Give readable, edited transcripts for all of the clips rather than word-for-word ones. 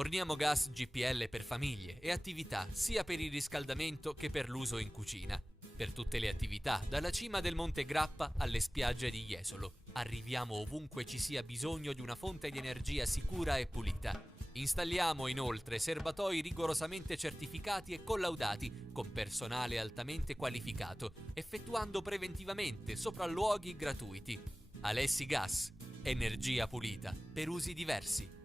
Forniamo gas GPL per famiglie e attività sia per il riscaldamento che per l'uso in cucina. Per tutte le attività, dalla cima del Monte Grappa alle spiagge di Jesolo. Arriviamo ovunque ci sia bisogno di una fonte di energia sicura e pulita. Installiamo inoltre serbatoi rigorosamente certificati e collaudati con personale altamente qualificato, effettuando preventivamente sopralluoghi gratuiti. Alessi Gas, energia pulita per usi diversi.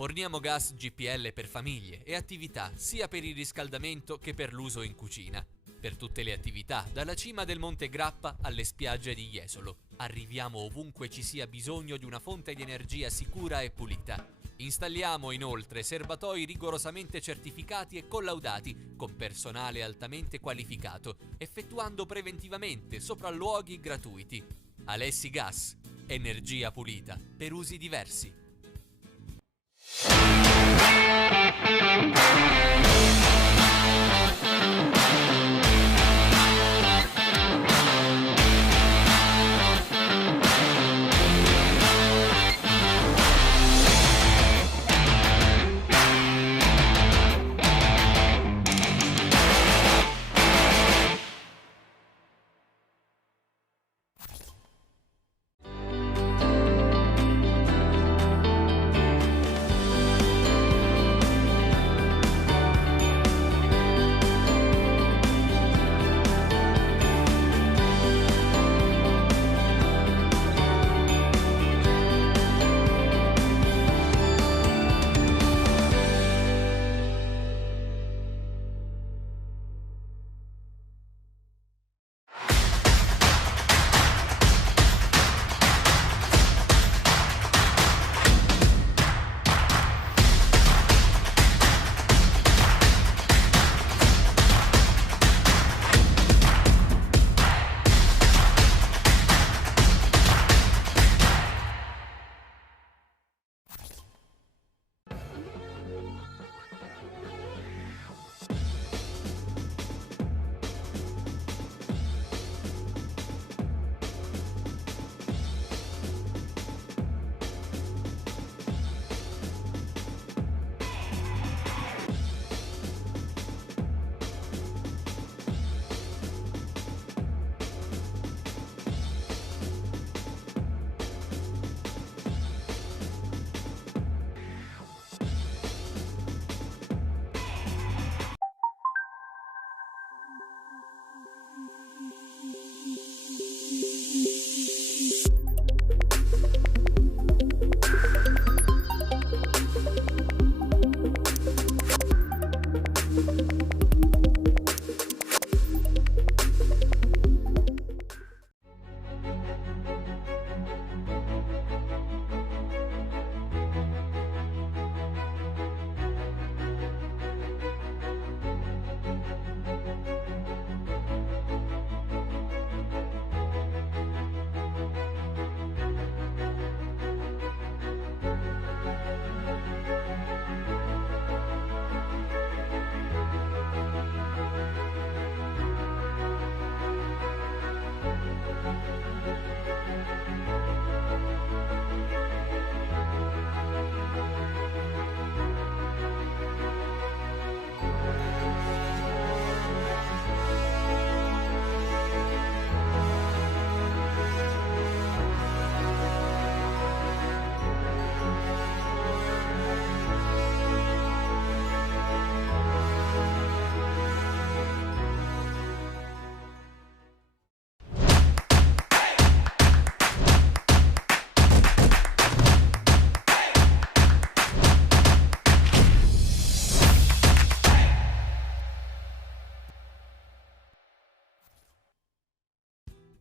Forniamo gas GPL per famiglie e attività sia per il riscaldamento che per l'uso in cucina. Per tutte le attività, dalla cima del Monte Grappa alle spiagge di Jesolo. Arriviamo ovunque ci sia bisogno di una fonte di energia sicura e pulita. Installiamo inoltre serbatoi rigorosamente certificati e collaudati con personale altamente qualificato, effettuando preventivamente sopralluoghi gratuiti. Alessi Gas, energia pulita per usi diversi.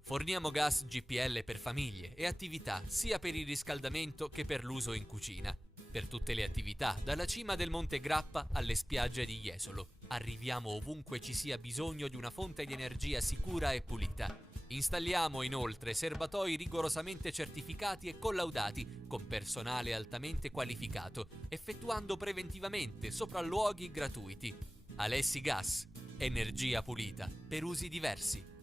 Forniamo gas GPL per famiglie e attività sia per il riscaldamento che per l'uso in cucina. Per tutte le attività, dalla cima del Monte Grappa alle spiagge di Jesolo. Arriviamo ovunque ci sia bisogno di una fonte di energia sicura e pulita. Installiamo inoltre serbatoi rigorosamente certificati e collaudati con personale altamente qualificato, effettuando preventivamente sopralluoghi gratuiti. Alessi Gas, energia pulita per usi diversi.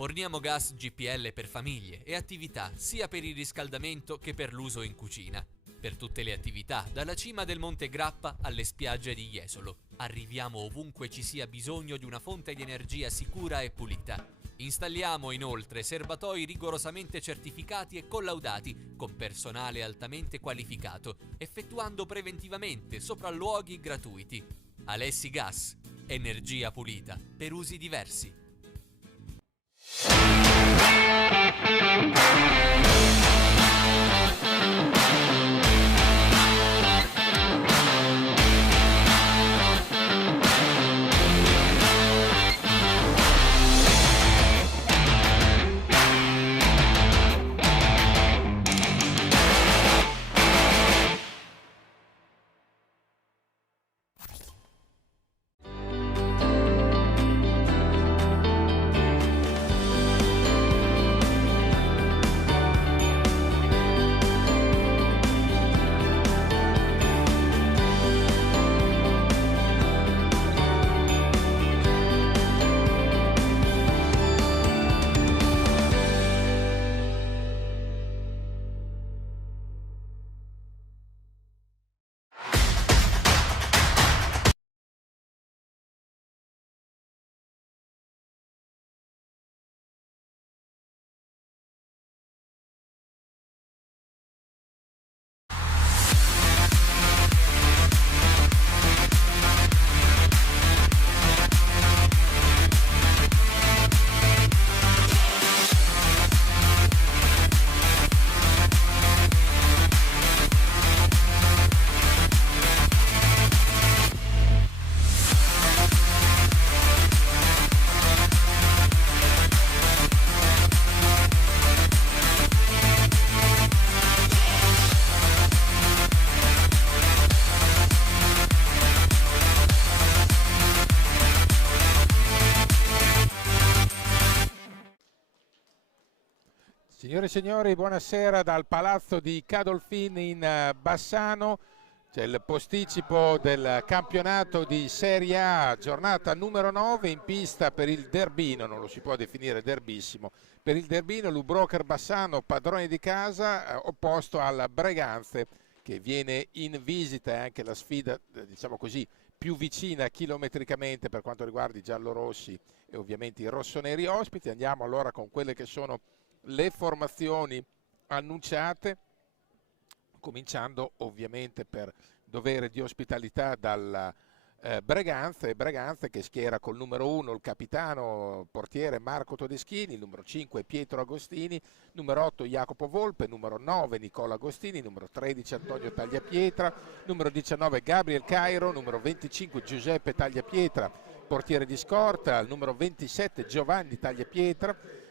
Forniamo gas GPL per famiglie e attività sia per il riscaldamento che per l'uso in cucina. Per tutte le attività, dalla cima del Monte Grappa alle spiagge di Jesolo. Arriviamo ovunque ci sia bisogno di una fonte di energia sicura e pulita. Installiamo inoltre serbatoi rigorosamente certificati e collaudati con personale altamente qualificato, effettuando preventivamente sopralluoghi gratuiti. Alessi Gas, energia pulita per usi diversi. Signore e signori, buonasera dal Palazzo di Cadolfin in Bassano. C'è il posticipo del campionato di Serie A, giornata numero 9 in pista per il Derbino, non lo si può definire derbissimo, per il Derbino Lubrocher Bassano, padrone di casa, opposto al Breganze, che viene in visita. È anche la sfida, diciamo così, più vicina chilometricamente per quanto riguarda i giallorossi e ovviamente i rossoneri ospiti. Andiamo allora con quelle che sono le formazioni annunciate, cominciando ovviamente per dovere di ospitalità dal Breganze che schiera col numero 1 il capitano portiere Marco Todeschini, il numero 5 Pietro Agostini, numero 8 Jacopo Volpe, numero 9 Nicola Agostini, numero 13 Antonio Tagliapietra, numero 19 Gabriel Cairo, numero 25 Giuseppe Tagliapietra, portiere di scorta, il numero 27 Giovanni Tagliapietra,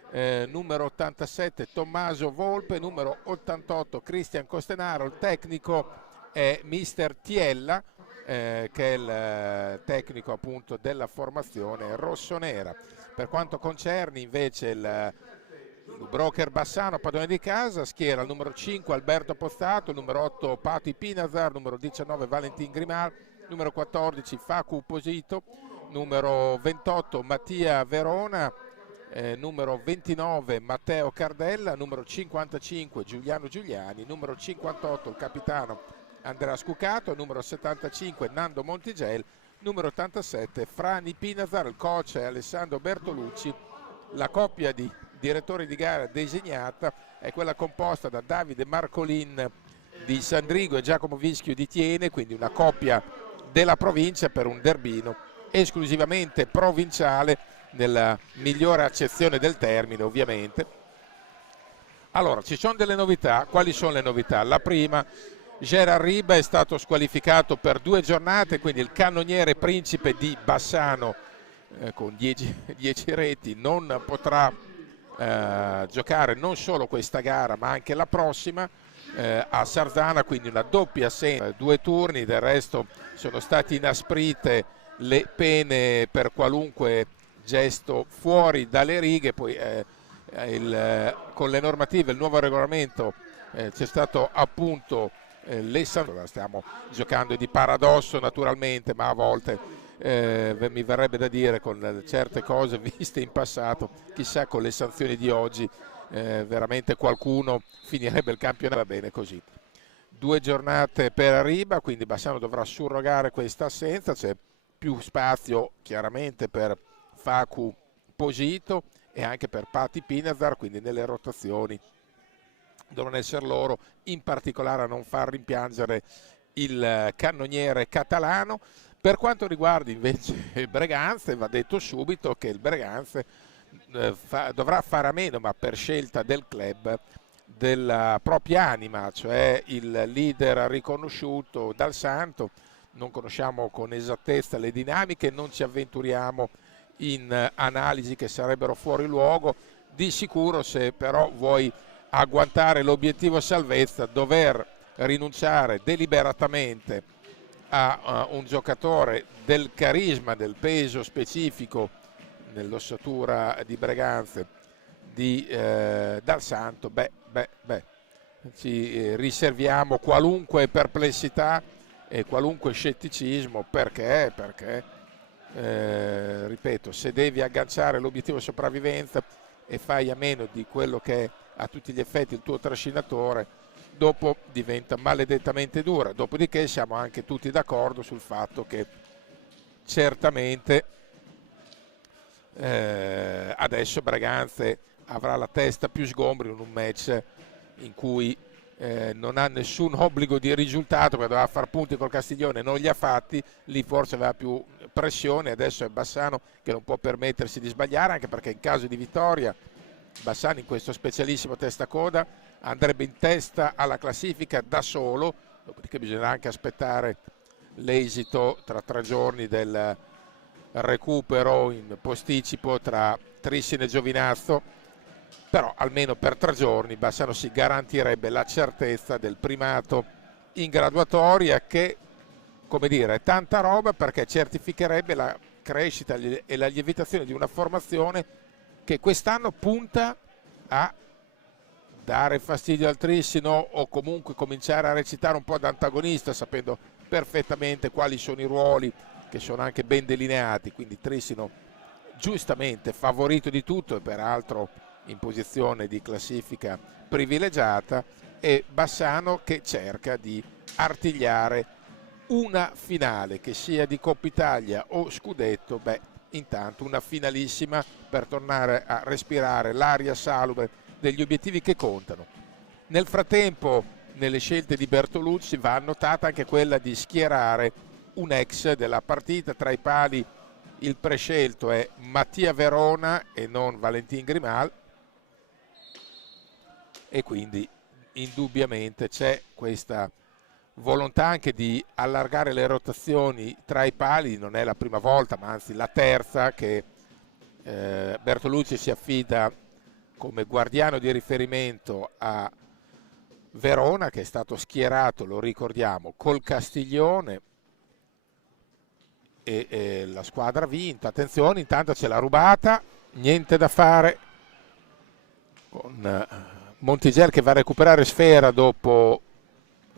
numero 87 Tommaso Volpe, numero 88 Cristian Costenaro. Il tecnico è mister Tiella, che è il tecnico appunto della formazione rossonera. Per quanto concerne invece il Lubrocher Bassano, padrone di casa, schiera il numero 5 Alberto Postato, il numero 8 Pati Pinazar, numero 19 Valentin Grimar, numero 14 Facu Posito, numero 28 Mattia Verona, numero 29 Matteo Cardella, numero 55 Giuliano Giuliani, numero 58 il capitano Andrea Scucato, numero 75 Nando Montigel, numero 87 Frani Pinazar. Il coach è Alessandro Bertolucci. La coppia di direttori di gara designata è quella composta da Davide Marcolin di Sandrigo e Giacomo Vischio di Tiene, quindi una coppia della provincia per un derbino esclusivamente provinciale nella migliore accezione del termine, ovviamente. Allora, ci sono delle novità. Quali sono le novità? La prima, Gerard Riba è stato squalificato per 2 giornate, quindi il cannoniere principe di Bassano con 10 reti non potrà giocare non solo questa gara ma anche la prossima a Sarzana, quindi una doppia assenza, 2 turni. Del resto sono state inasprite le pene per qualunque gesto fuori dalle righe. Poi con le normative, il nuovo regolamento, c'è stato appunto stiamo giocando di paradosso naturalmente, ma a volte mi verrebbe da dire, con certe cose viste in passato, chissà con le sanzioni di oggi veramente qualcuno finirebbe il campionato. Va bene così. 2 giornate per Ariba, quindi Bassano dovrà surrogare questa assenza. C'è più spazio chiaramente per Facu Posito e anche per Pati Pinazar, quindi nelle rotazioni devono essere loro, in particolare a non far rimpiangere il cannoniere catalano. Per quanto riguarda invece il Breganze, va detto subito che il Breganze dovrà fare a meno, ma per scelta del club, della propria anima, cioè il leader riconosciuto dal Santo. Non conosciamo con esattezza le dinamiche, non ci avventuriamo in analisi che sarebbero fuori luogo. Di sicuro, se però vuoi agguantare l'obiettivo salvezza, dover rinunciare deliberatamente a un giocatore del carisma, del peso specifico nell'ossatura di Breganze dal Santo, ci riserviamo qualunque perplessità e qualunque scetticismo, perché ripeto, se devi agganciare l'obiettivo sopravvivenza e fai a meno di quello che è a tutti gli effetti il tuo trascinatore, dopo diventa maledettamente dura. Dopodiché siamo anche tutti d'accordo sul fatto che certamente adesso Breganze avrà la testa più sgombra in un match in cui non ha nessun obbligo di risultato, perché doveva far punti col Castiglione, non li ha fatti, lì forse aveva più pressione. Adesso è Bassano che non può permettersi di sbagliare, anche perché in caso di vittoria Bassano in questo specialissimo testacoda andrebbe in testa alla classifica da solo. Dopodiché bisognerà anche aspettare l'esito tra 3 giorni del recupero in posticipo tra Trissine e Giovinazzo, però almeno per 3 giorni Bassano si garantirebbe la certezza del primato in graduatoria, che, come dire, è tanta roba, perché certificherebbe la crescita e la lievitazione di una formazione che quest'anno punta a dare fastidio al Trissino, o comunque cominciare a recitare un po' da antagonista, sapendo perfettamente quali sono i ruoli, che sono anche ben delineati. Quindi Trissino giustamente favorito di tutto e peraltro in posizione di classifica privilegiata, e Bassano che cerca di artigliare una finale, che sia di Coppa Italia o scudetto. Intanto una finalissima per tornare a respirare l'aria salubre degli obiettivi che contano. Nel frattempo, nelle scelte di Bertolucci va annotata anche quella di schierare un ex della partita. Tra i pali il prescelto è Mattia Verona e non Valentin Grimal, e quindi indubbiamente c'è questa volontà anche di allargare le rotazioni tra i pali. Non è la prima volta, ma anzi la terza, che Bertolucci si affida come guardiano di riferimento a Verona, che è stato schierato, lo ricordiamo, col Castiglione, e la squadra ha vinto. Attenzione, intanto c'è la rubata, niente da fare con Montigelli che va a recuperare sfera dopo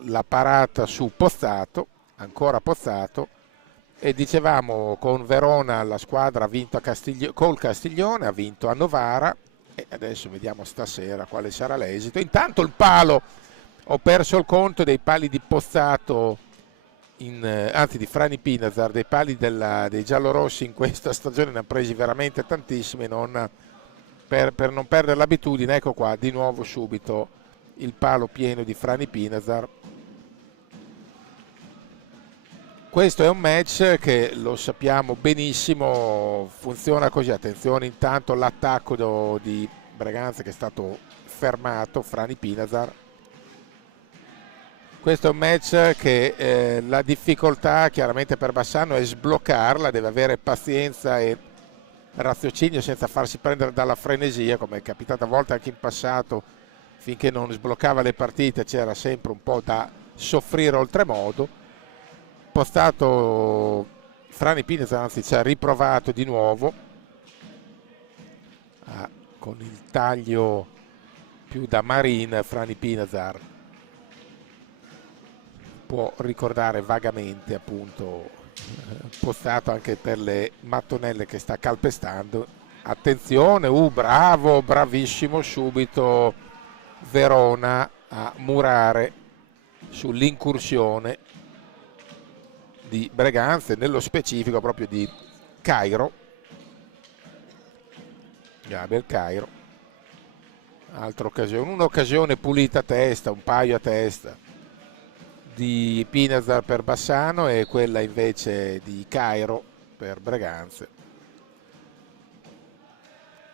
la parata su Pozzato, ancora Pozzato. E dicevamo, con Verona la squadra ha vinto col Castiglione, ha vinto a Novara, e adesso vediamo stasera quale sarà l'esito. Intanto il palo, ho perso il conto dei pali di Pozzato, anzi di Frani Pinazar, dei pali dei giallorossi in questa stagione ne ha presi veramente tantissimi, per non perdere l'abitudine. Ecco qua di nuovo subito il palo pieno di Frani Pinazar. Questo è un match che, lo sappiamo benissimo, funziona così. Attenzione intanto l'attacco di Breganze che è stato fermato, Frani Pinazar. Questo è un match che la difficoltà chiaramente per Bassano è sbloccarla, deve avere pazienza e raziocinio senza farsi prendere dalla frenesia, come è capitato a volte anche in passato. Finché non sbloccava le partite c'era sempre un po' da soffrire oltremodo. Postato Frani Pinazar, anzi ci ha riprovato di nuovo con il taglio più da Marin. Frani Pinazar può ricordare vagamente appunto Pozzato anche per le mattonelle che sta calpestando. Attenzione, bravo, bravissimo subito Verona a murare sull'incursione di Breganze, nello specifico proprio di Cairo, Gabriel Cairo. Altra occasione, un'occasione pulita a testa, un paio a testa di Pinazar per Bassano e quella invece di Cairo per Breganze.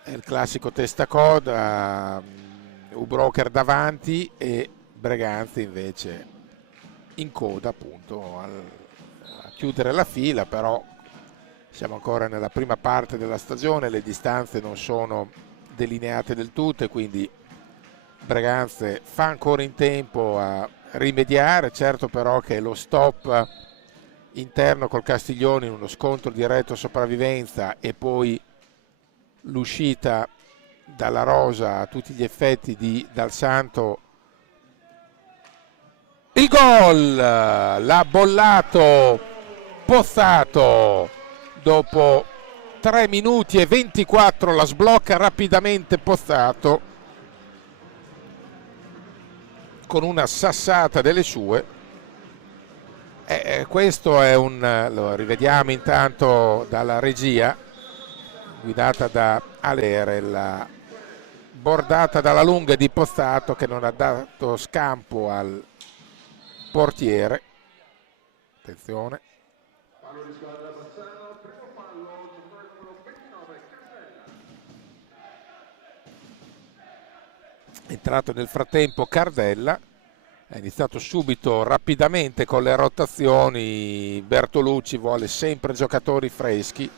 È il classico testacoda, Broker davanti e Breganze invece in coda appunto a chiudere la fila, però siamo ancora nella prima parte della stagione, le distanze non sono delineate del tutto e quindi Breganze fa ancora in tempo a rimediare. Certo però che lo stop interno col Castiglione in uno scontro diretto a sopravvivenza e poi l'uscita dalla rosa a tutti gli effetti di Dal Santo, il gol l'ha bollato Pozzato dopo 3 minuti e 24, la sblocca rapidamente Pozzato con una sassata delle sue. Questo è lo rivediamo intanto dalla regia guidata da Alere, la bordata dalla lunga di Pozzato che non ha dato scampo al portiere. Attenzione, è entrato nel frattempo Cardella, è iniziato subito rapidamente con le rotazioni. Bertolucci vuole sempre giocatori freschi,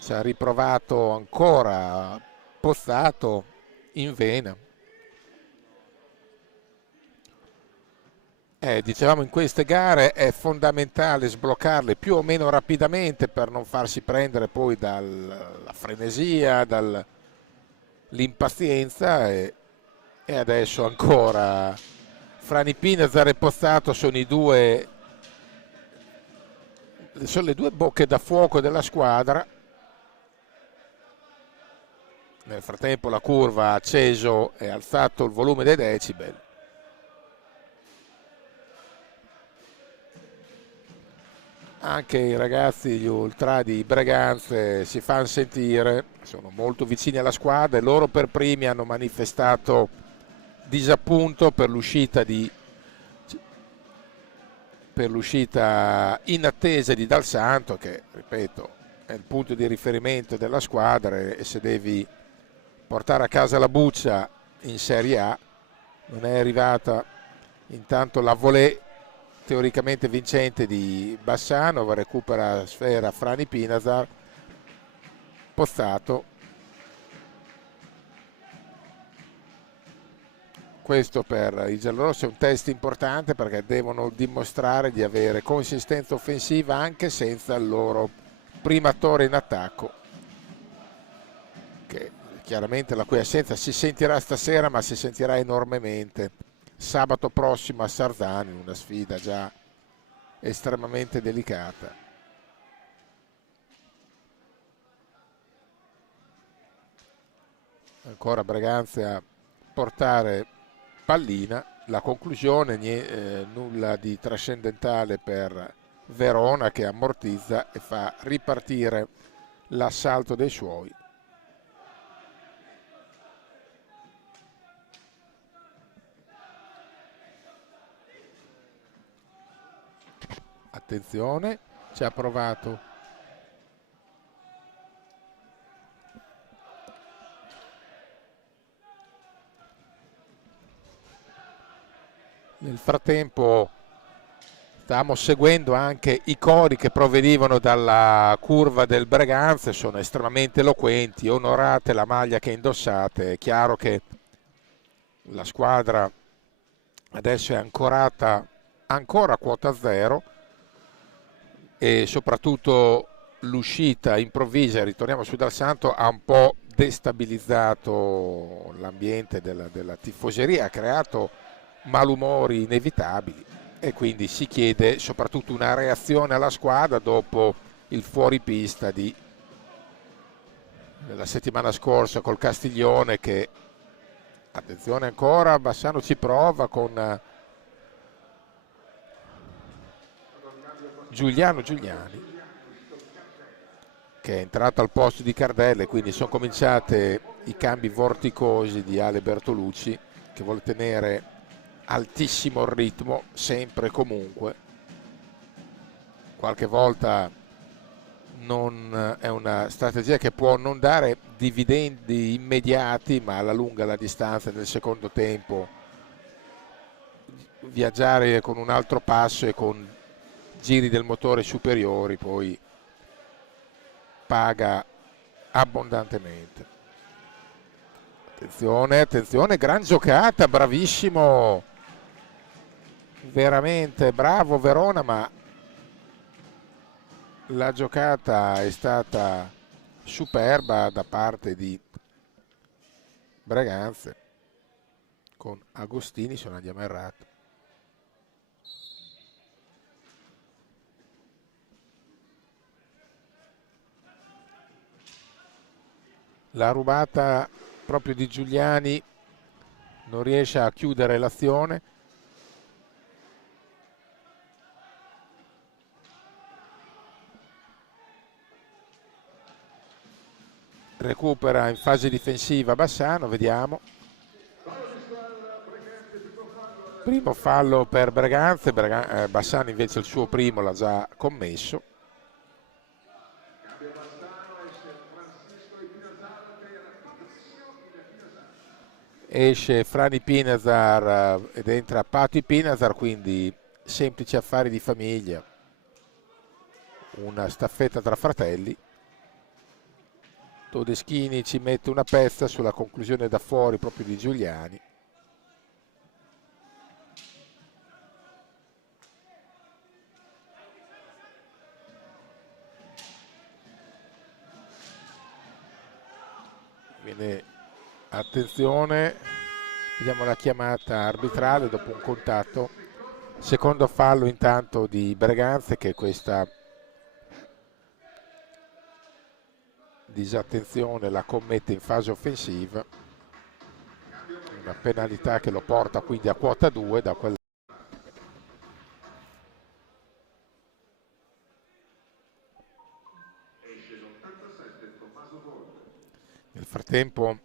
ci ha riprovato ancora Pozzato in vena. Dicevamo in queste gare è fondamentale sbloccarle più o meno rapidamente per non farsi prendere poi dalla frenesia, dall'impazienza e adesso ancora Frani Pinazar e Pozzato sono le due bocche da fuoco della squadra. Nel frattempo la curva ha acceso e alzato il volume dei decibel. Anche i ragazzi, gli ultra di Breganze si fanno sentire, sono molto vicini alla squadra e loro per primi hanno manifestato disappunto per l'uscita in attesa di Dal Santo, che ripeto è il punto di riferimento della squadra e se devi portare a casa la buccia in Serie A non è arrivata intanto la volée teoricamente vincente di Bassano, recupera sfera Frani Pinazar, Pozzato. Questo per i giallorossi è un test importante perché devono dimostrare di avere consistenza offensiva anche senza il loro primatore in attacco, che chiaramente la cui assenza si sentirà stasera, ma si sentirà enormemente sabato prossimo a Sarzano, in una sfida già estremamente delicata. Ancora Breganze a portare pallina, la conclusione nulla di trascendentale per Verona che ammortizza e fa ripartire l'assalto dei suoi. Attenzione, ci ha provato nel frattempo. Stavamo seguendo anche i cori che provenivano dalla curva del Breganze, sono estremamente eloquenti. Onorate la maglia che indossate. È chiaro che la squadra adesso è ancorata ancora a quota zero e soprattutto l'uscita improvvisa, ritorniamo su Dal Santo, ha un po' destabilizzato l'ambiente della tifoseria, ha creato malumori inevitabili. e quindi si chiede soprattutto una reazione alla squadra dopo il fuoripista della settimana scorsa col Castiglione, che, attenzione ancora, Bassano ci prova con Giuliano Giuliani, che è entrato al posto di Cardelle, quindi sono cominciati i cambi vorticosi di Ale Bertolucci, che vuole tenere altissimo il ritmo sempre e comunque. Qualche volta non è una strategia che può non dare dividendi immediati, ma alla lunga la distanza nel secondo tempo, viaggiare con un altro passo e con giri del motore superiori poi paga abbondantemente. Attenzione, attenzione, gran giocata, bravissimo, veramente bravo Verona, ma la giocata è stata superba da parte di Braganza, con Agostini, se non andiamo errato. La rubata proprio di Giuliani non riesce a chiudere l'azione. Recupera in fase difensiva Bassano, vediamo. Primo fallo per Braganza, Bassano invece il suo primo l'ha già commesso. Esce Frani Pinazar ed entra Pati Pinazar, quindi semplici affari di famiglia, una staffetta tra fratelli. Todeschini ci mette una pezza sulla conclusione da fuori proprio di Giuliani. Viene, attenzione, vediamo la chiamata arbitrale dopo un contatto. Secondo fallo intanto di Braganza, che questa disattenzione la commette in fase offensiva, una penalità che lo porta quindi a quota 2 da quella. Nel frattempo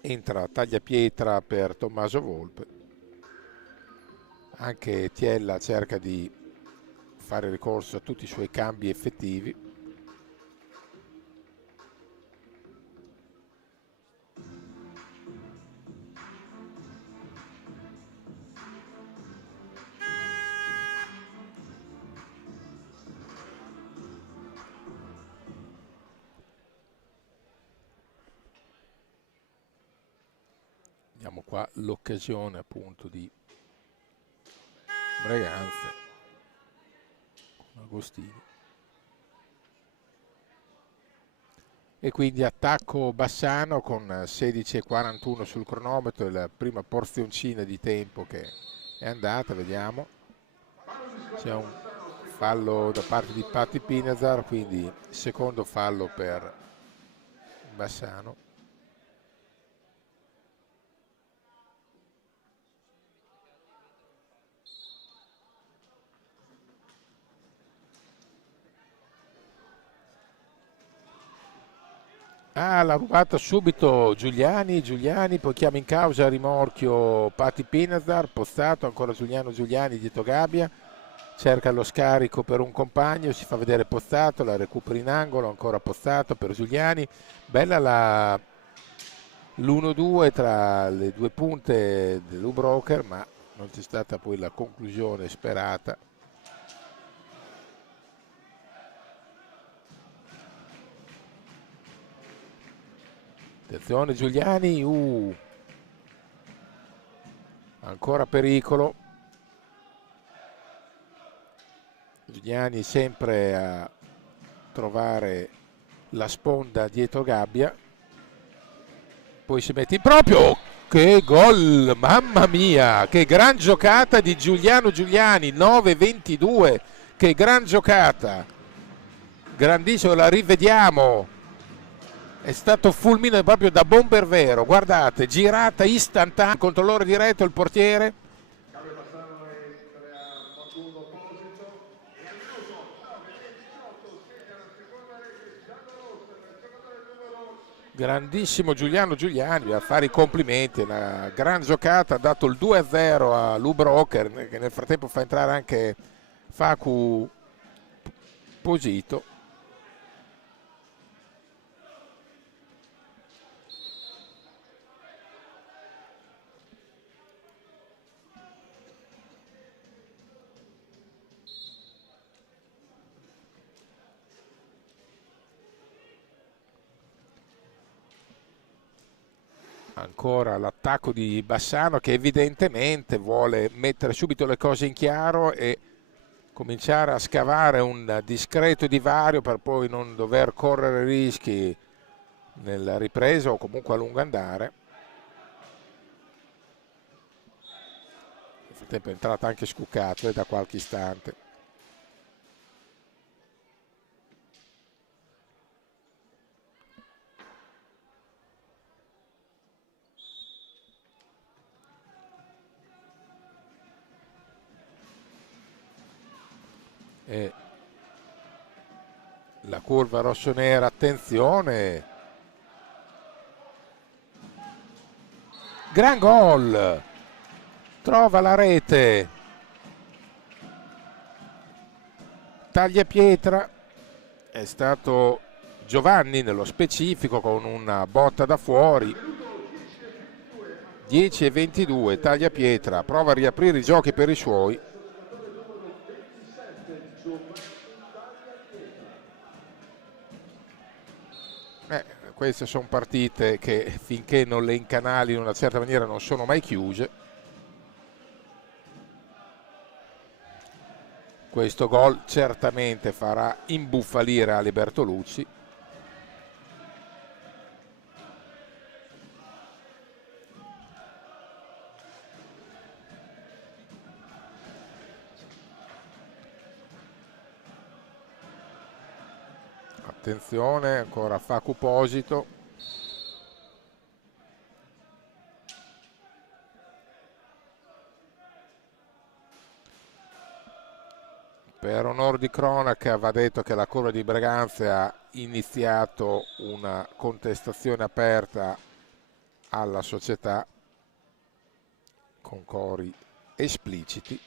entra tagliapietra per Tommaso Volpe, anche Tiella cerca di fare ricorso a tutti i suoi cambi effettivi. Vediamo qua l'occasione appunto di Braganza con Agostini. E quindi attacco Bassano con 16,41 sul cronometro, la prima porzioncina di tempo che è andata, vediamo. C'è un fallo da parte di Patti Pinazar, quindi secondo fallo per Bassano. Ah, l'ha rubata subito Giuliani, poi chiama in causa a rimorchio Patti Pinazar, postato ancora Giuliani dietro gabbia, cerca lo scarico per un compagno, si fa vedere postato, la recupera in angolo, ancora postato per Giuliani. Bella l'1-2 tra le due punte dell'U-Broker, ma non c'è stata poi la conclusione sperata. Attenzione Giuliani, ancora pericolo. Giuliani sempre a trovare la sponda dietro gabbia, poi si mette in proprio, Che gol, mamma mia, che gran giocata di Giuliano Giuliani, 9-22, che gran giocata, grandissimo, la rivediamo, è stato fulmine proprio da bomber vero, guardate, girata istantanea, controllore diretto, il portiere. Grandissimo Giuliano Giuliani, a fare i complimenti, una gran giocata, ha dato il 2-0 a Lou Broker, che nel frattempo fa entrare anche Facu Posito. Ancora l'attacco di Bassano che evidentemente vuole mettere subito le cose in chiaro e cominciare a scavare un discreto divario per poi non dover correre rischi nella ripresa o comunque a lungo andare. Nel frattempo è entrata anche Scuccato da qualche istante. E la curva rossonera, attenzione, gran gol, trova la rete, tagliapietra, è stato Giovanni nello specifico con una botta da fuori. 10-22, tagliapietra, prova a riaprire i giochi per i suoi. Queste sono partite che finché non le incanali in una certa maniera non sono mai chiuse. Questo gol certamente farà imbufalire Ali Bertolucci. Attenzione, ancora Facu Posito. Per onor di cronaca va detto che la curva di Breganze ha iniziato una contestazione aperta alla società con cori espliciti.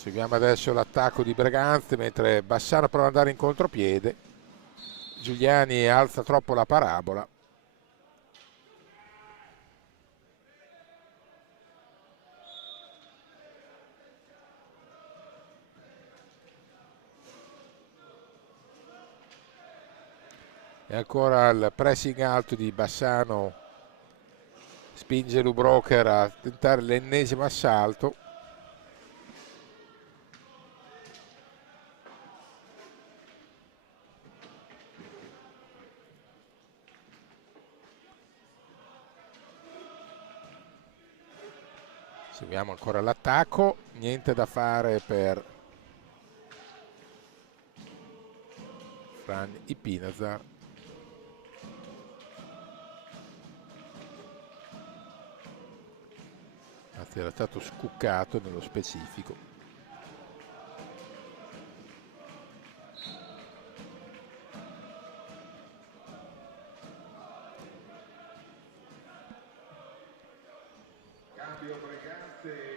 Seguiamo adesso l'attacco di Breganze mentre Bassano prova ad andare in contropiede. Giuliani alza troppo la parabola. E ancora il pressing alto di Bassano, spinge Lou Broker a tentare l'ennesimo assalto. Seguiamo ancora l'attacco, niente da fare per Fran Ipinazar. Anzi, era stato scuccato nello specifico.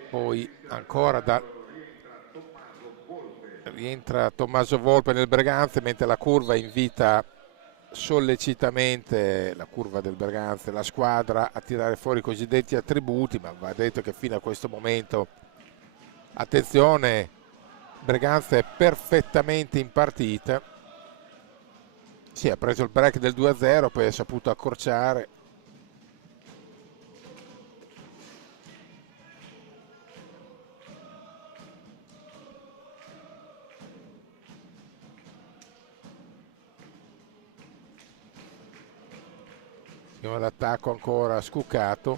Poi ancora rientra Tommaso Volpe nel Breganze mentre la curva invita sollecitamente, la curva del Breganze, la squadra a tirare fuori i cosiddetti attributi, ma va detto che fino a questo momento, attenzione, Breganze è perfettamente in partita. Sì, ha preso il break del 2-0, poi ha saputo accorciare. L'attacco ancora scuccato,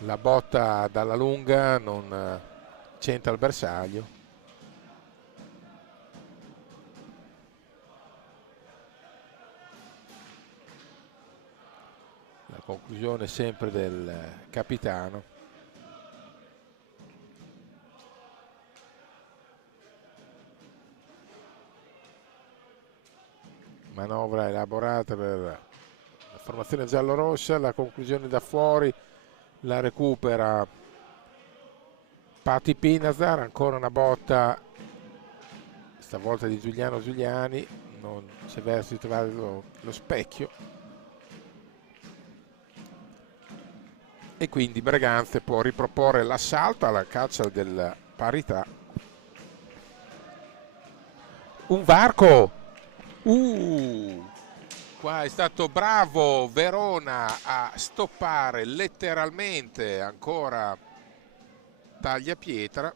la botta dalla lunga non c'entra il bersaglio. La conclusione sempre del capitano. Manovra elaborata per la formazione giallorossa, la conclusione da fuori la recupera Patti Pinazar, ancora una botta stavolta di Giuliano Giuliani, non c'è verso di trovare lo specchio, e quindi Breganze può riproporre l'assalto alla caccia della parità. Un varco! Qua è stato bravo Verona a stoppare letteralmente, ancora tagliapietra.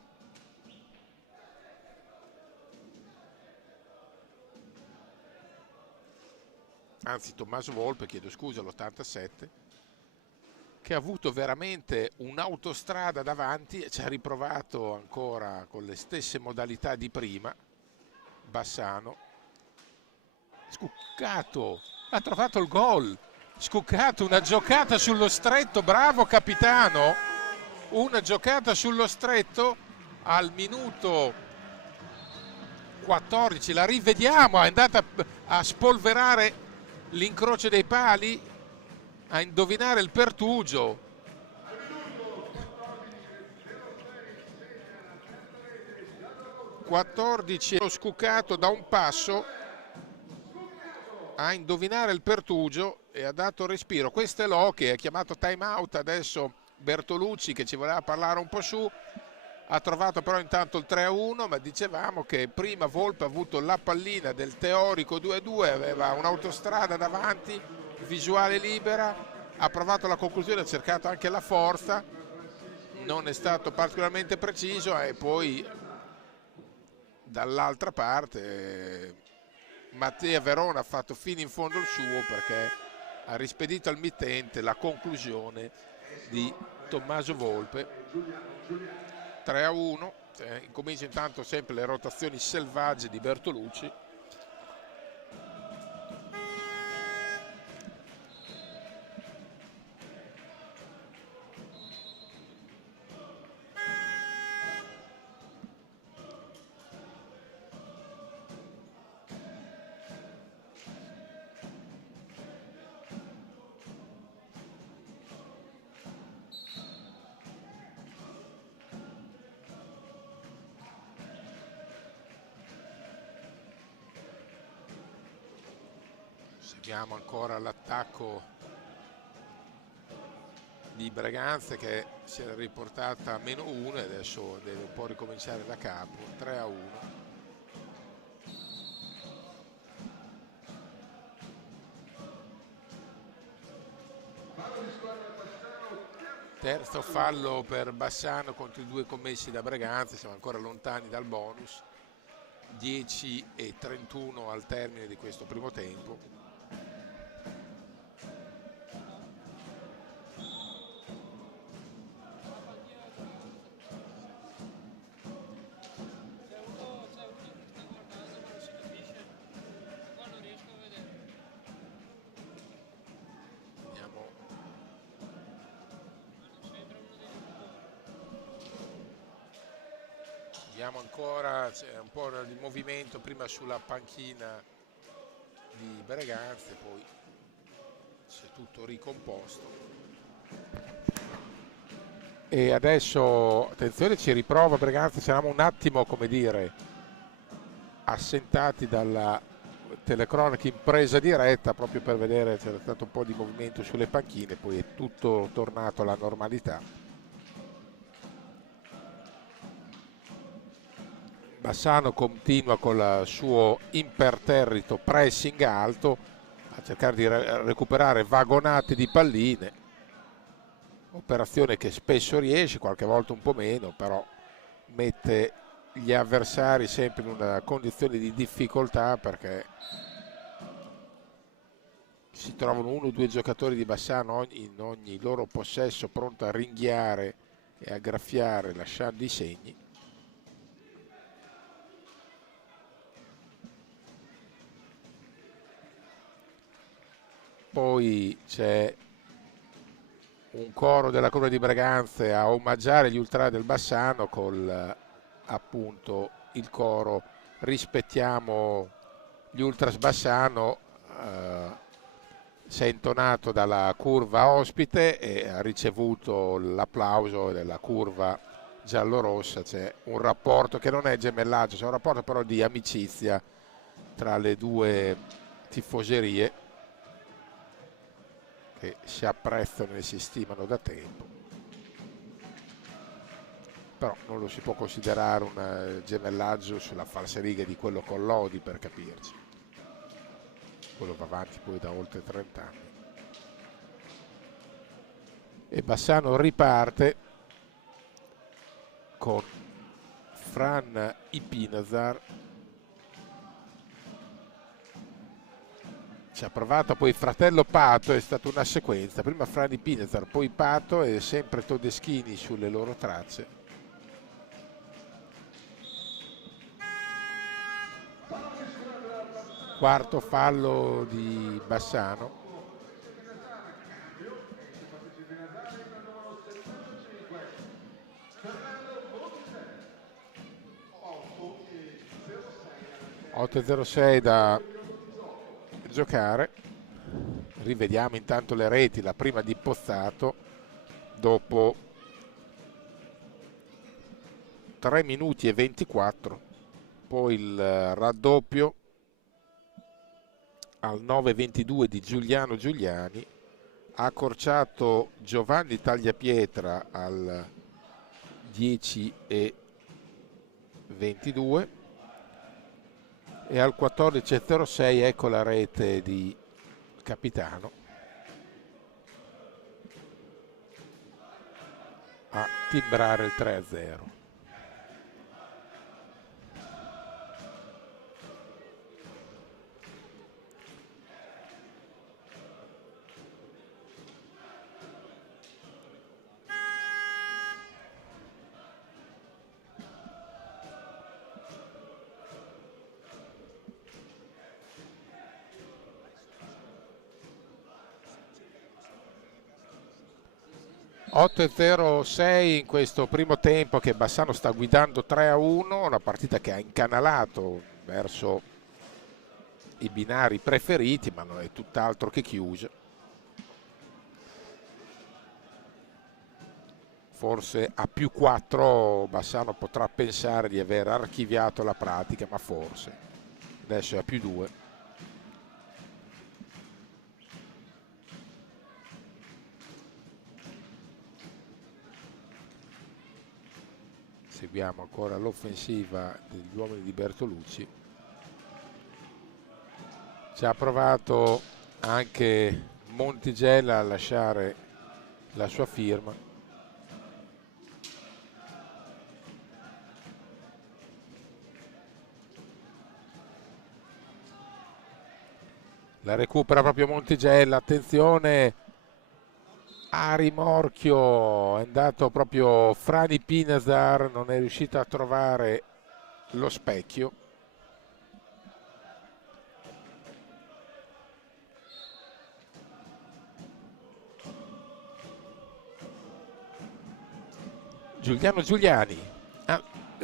Anzi, Tommaso Volpe, chiedo scusa, l'87, che ha avuto veramente un'autostrada davanti e ci ha riprovato ancora con le stesse modalità di prima. Bassano, Scuccato, ha trovato il gol. Scuccato, una giocata sullo stretto, bravo capitano, una giocata sullo stretto al minuto 14, la rivediamo, è andata a spolverare l'incrocio dei pali, a indovinare il pertugio. Lo scuccato da un passo a indovinare il pertugio e ha dato respiro. Questo è Loche, ha chiamato time out adesso Bertolucci, che ci voleva parlare un po' su, ha trovato però intanto il 3-1, ma dicevamo che prima Volpe ha avuto la pallina del teorico 2-2, aveva un'autostrada davanti, visuale libera, ha provato la conclusione, ha cercato anche la forza, non è stato particolarmente preciso, e poi dall'altra parte Mattia Verona ha fatto fino in fondo il suo, perché ha rispedito al mittente la conclusione di Tommaso Volpe. 3-1, incomincia intanto sempre le rotazioni selvagge di Bertolucci. Seguiamo ancora l'attacco di Breganze, che si era riportata a -1 e adesso deve un po' ricominciare da capo. 3-1. Terzo fallo per Bassano contro i due commessi da Breganze, siamo ancora lontani dal bonus. 10:31 al termine di questo primo tempo. Vediamo ancora, c'è un po' di movimento prima sulla panchina di Breganze, poi si è tutto ricomposto. E adesso, attenzione, ci riprova Breganze, siamo un attimo, come dire, assentati dalla telecronaca in presa diretta, proprio per vedere, c'era stato un po' di movimento sulle panchine, poi è tutto tornato alla normalità. Bassano continua con il suo imperterrito pressing alto a cercare di recuperare vagonate di palline, operazione che spesso riesce, qualche volta un po' meno, però mette gli avversari sempre in una condizione di difficoltà, perché si trovano 1 o 2 giocatori di Bassano in ogni loro possesso, pronto a ringhiare e a graffiare lasciando i segni. Poi c'è un coro della Curva di Braganza a omaggiare gli ultra del Bassano col appunto il coro Rispettiamo gli Ultras Bassano, si è intonato dalla curva ospite e ha ricevuto l'applauso della curva giallorossa. C'è un rapporto che non è gemellaggio, c'è un rapporto però di amicizia tra le due tifoserie che si apprezzano e si stimano da tempo, però non lo si può considerare un gemellaggio sulla falsariga di quello con Lodi, per capirci. Quello va avanti poi da oltre 30 anni. E Bassano riparte con Fran Ipinazar. Ci ha provato poi fratello Pato, è stata una sequenza, prima Fran Ipinazar, poi Pato e sempre Todeschini sulle loro tracce. Quarto fallo di Bassano. (8:06) da giocare. Rivediamo intanto le reti, la prima di Pozzato dopo 3 minuti e 24, poi il raddoppio al 9:22 di Giuliano Giuliani, ha accorciato Giovanni Tagliapietra al 10:22 e al 14:06 ecco la rete di Capitano a timbrare il 3-0. (8:06) in questo primo tempo che Bassano sta guidando 3-1, una partita che ha incanalato verso i binari preferiti, ma non è tutt'altro che chiusa. Forse a +4 Bassano potrà pensare di aver archiviato la pratica, ma forse adesso è a +2. Seguiamo ancora l'offensiva degli uomini di Bertolucci. Ci ha provato anche Montigella a lasciare la sua firma. La recupera proprio Montigella, attenzione a rimorchio, è andato proprio Frani Pinazar, non è riuscito a trovare lo specchio. Giuliano Giuliani,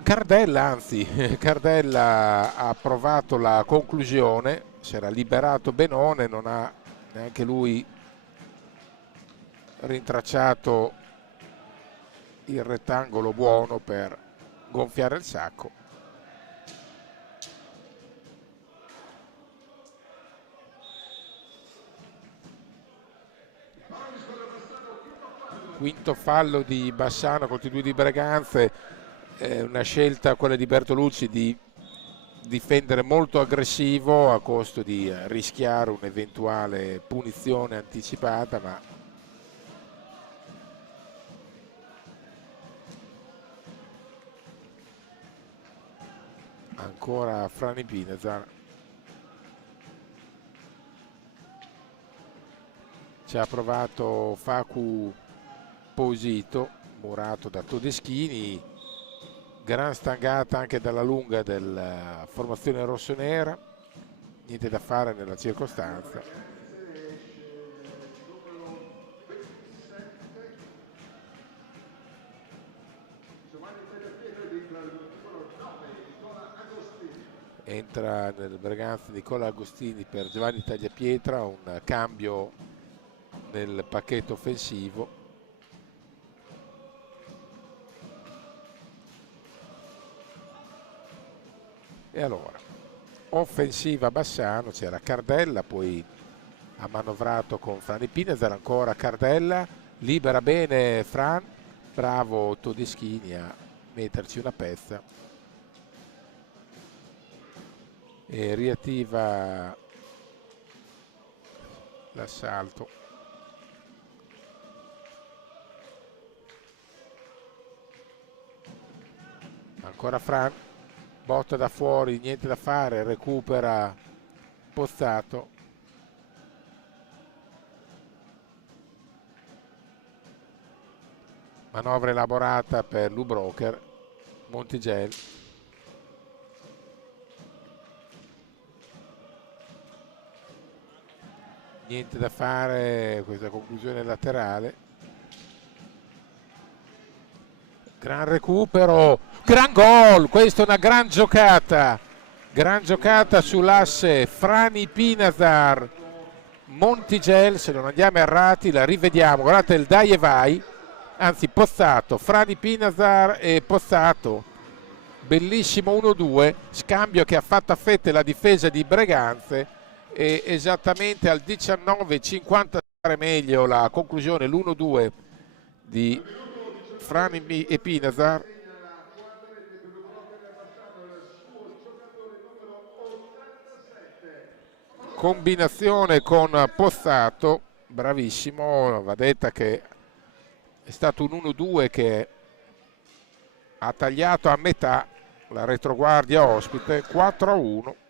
Cardella anzi, Cardella ha provato la conclusione, si era liberato Benone, non ha neanche lui rintracciato il rettangolo buono per gonfiare il sacco. Quinto fallo di Bassano contro i due di Braganza, una scelta quella di Bertolucci di difendere molto aggressivo a costo di rischiare un'eventuale punizione anticipata, ma ancora Frani Pinazar. Ci ha provato Facu Posito, murato da Todeschini. Gran stangata anche dalla lunga della formazione rossonera, niente da fare nella circostanza. Entra nel Breganze Nicola Agostini per Giovanni Tagliapietra, un cambio nel pacchetto offensivo. E allora, offensiva Bassano, c'era Cardella, poi ha manovrato con Frani Pinazar, ancora Cardella, libera bene Fran, bravo Todeschini a metterci una pezza. E riattiva l'assalto. Ancora Fran, botta da fuori, niente da fare, recupera Pozzato. Manovra elaborata per Lubroker, Montigel. Niente da fare, questa conclusione laterale. Gran recupero, gran gol, questa è una gran giocata sull'asse Frani Pinazar Montigel. Se non andiamo errati la rivediamo, guardate il dai e vai, anzi Pozzato, Frani Pinazar e Pozzato, bellissimo 1-2, scambio che ha fatto a fette la difesa di Breganze. E esattamente al 19:50 meglio la conclusione, l'1-2 di Frani e Pinazar. Combinazione con Pozzato, bravissimo, va detta che è stato un 1-2 che ha tagliato a metà la retroguardia ospite. 4-1.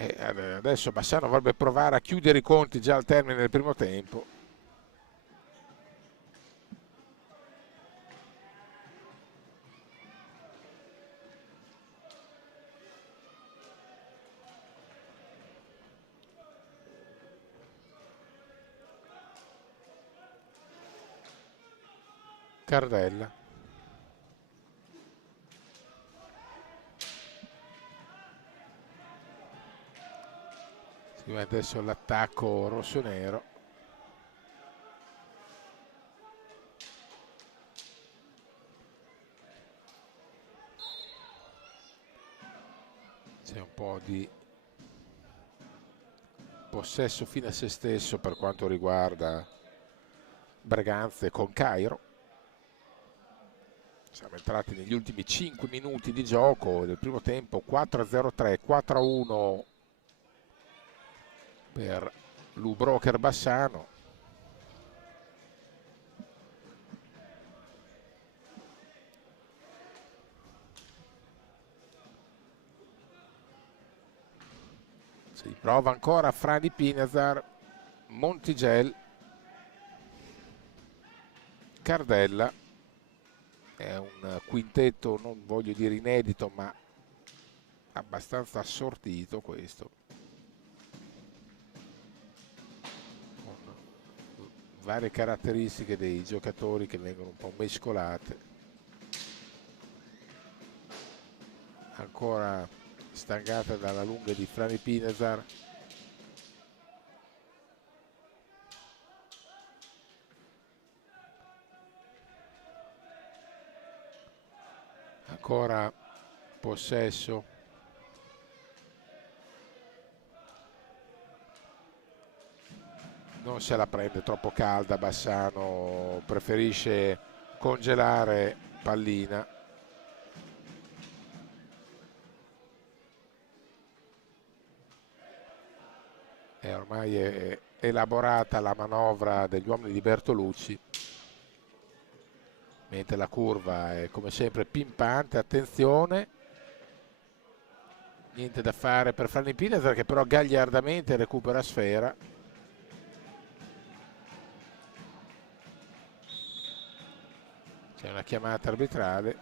E adesso Bassano vorrebbe provare a chiudere i conti già al termine del primo tempo. Cardella. Adesso l'attacco rossonero. C'è un po' di possesso fine a se stesso per quanto riguarda Breganze con Cairo. Siamo entrati negli ultimi 5 minuti di gioco del primo tempo. 4-0-3, 4-1 per Lubroker Bassano. Si prova ancora Frani Pinazar, Montigel, Cardella. È un quintetto, non voglio dire inedito, ma abbastanza assortito questo, con varie caratteristiche dei giocatori che vengono un po' mescolate. Ancora stangata dalla lunga di Frani Pinazar. Ancora possesso. Non se la prende troppo calda Bassano, preferisce congelare pallina. E ormai è elaborata la manovra degli uomini di Bertolucci, mentre la curva è come sempre pimpante. Attenzione, niente da fare per Franny Pinazar, che però gagliardamente recupera sfera. C'è una chiamata arbitrale.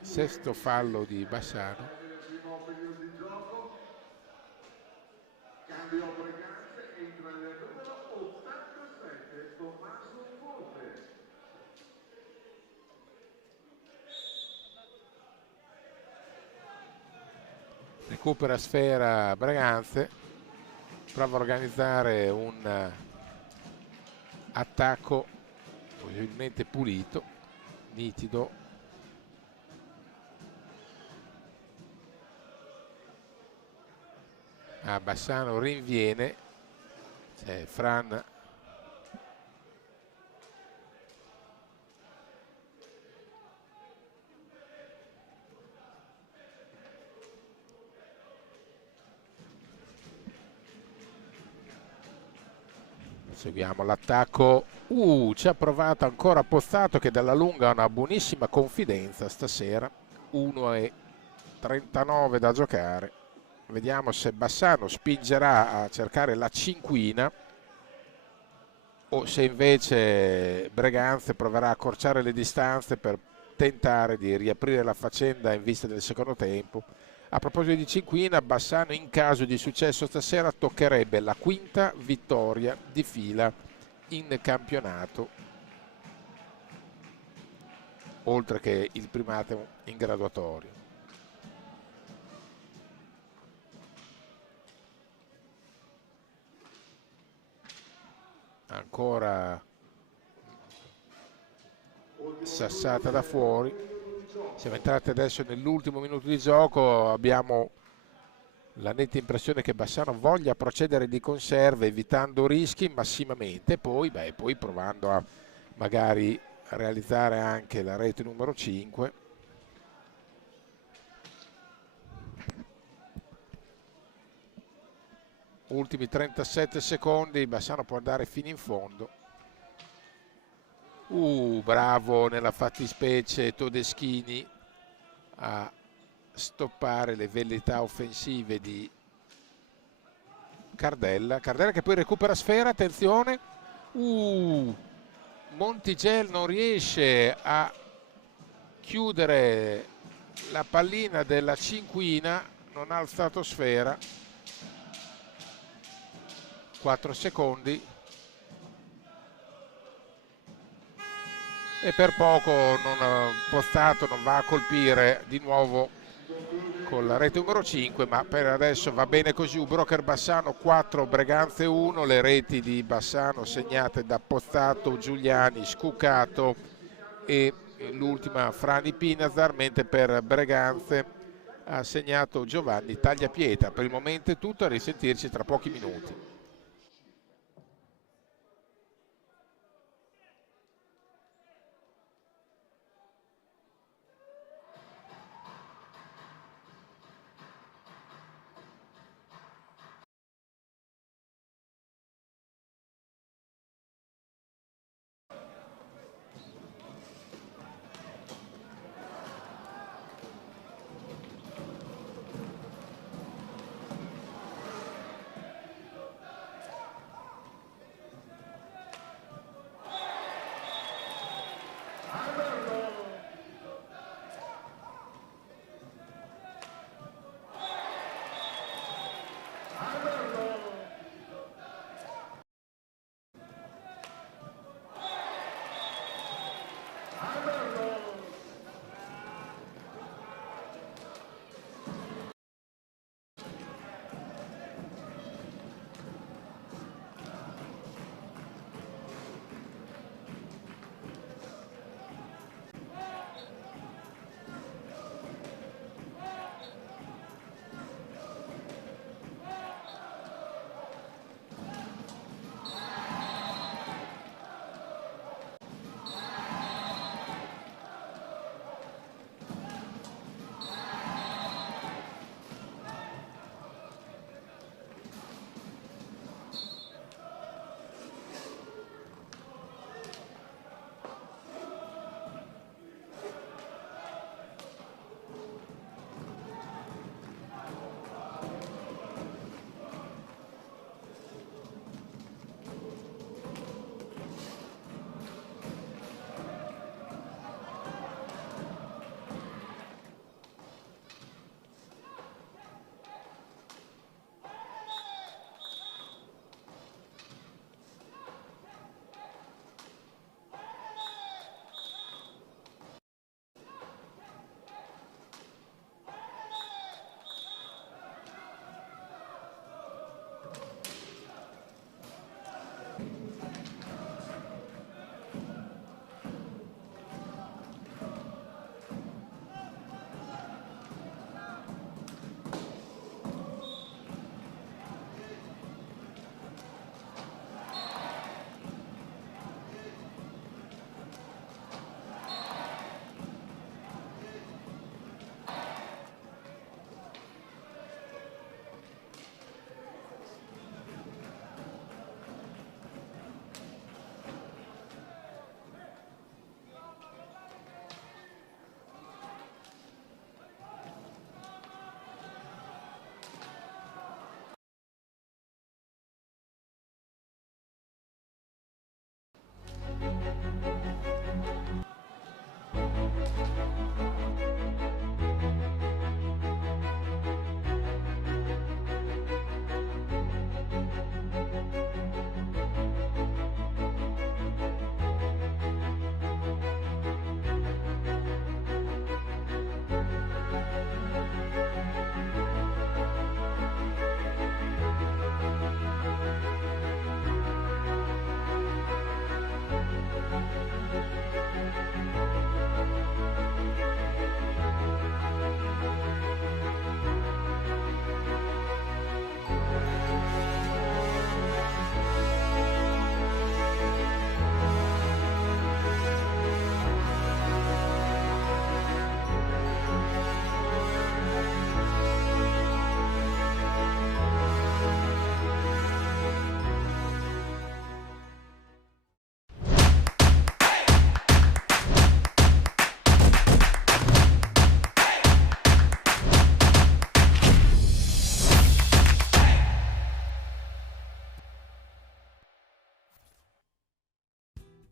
Sesto fallo di Bassano. Recupera sfera Braganze, prova a organizzare un attacco possibilmente pulito, nitido. Bassano rinviene, c'è Fran . Seguiamo l'attacco. Ci ha provato ancora Pozzato, che dalla lunga ha una buonissima confidenza stasera. 1:39 da giocare. Vediamo se Bassano spingerà a cercare la cinquina o se invece Braganze proverà a accorciare le distanze per tentare di riaprire la faccenda in vista del secondo tempo. A proposito di cinquina, Bassano in caso di successo stasera toccherebbe la quinta vittoria di fila in campionato, oltre che il primato in graduatorio. Ancora sassata da fuori. Siamo entrati adesso nell'ultimo minuto di gioco, abbiamo la netta impressione che Bassano voglia procedere di conserva evitando rischi massimamente, poi provando a magari realizzare anche la rete numero 5. Ultimi 37 secondi, Bassano può andare fino in fondo. Bravo nella fattispecie Todeschini a stoppare le velleità offensive di Cardella che poi recupera sfera, attenzione. Montigel non riesce a chiudere la pallina della cinquina, non ha alzato sfera. 4 secondi e per poco Pozzato non va a colpire di nuovo con la rete numero 5, ma per adesso va bene così. Broker Bassano 4, Braganze 1, le reti di Bassano segnate da Pozzato, Giuliani, Scucato e l'ultima Franny Pinazar, mentre per Braganze ha segnato Giovanni Tagliapietra. Per il momento è tutto, a risentirci tra pochi minuti.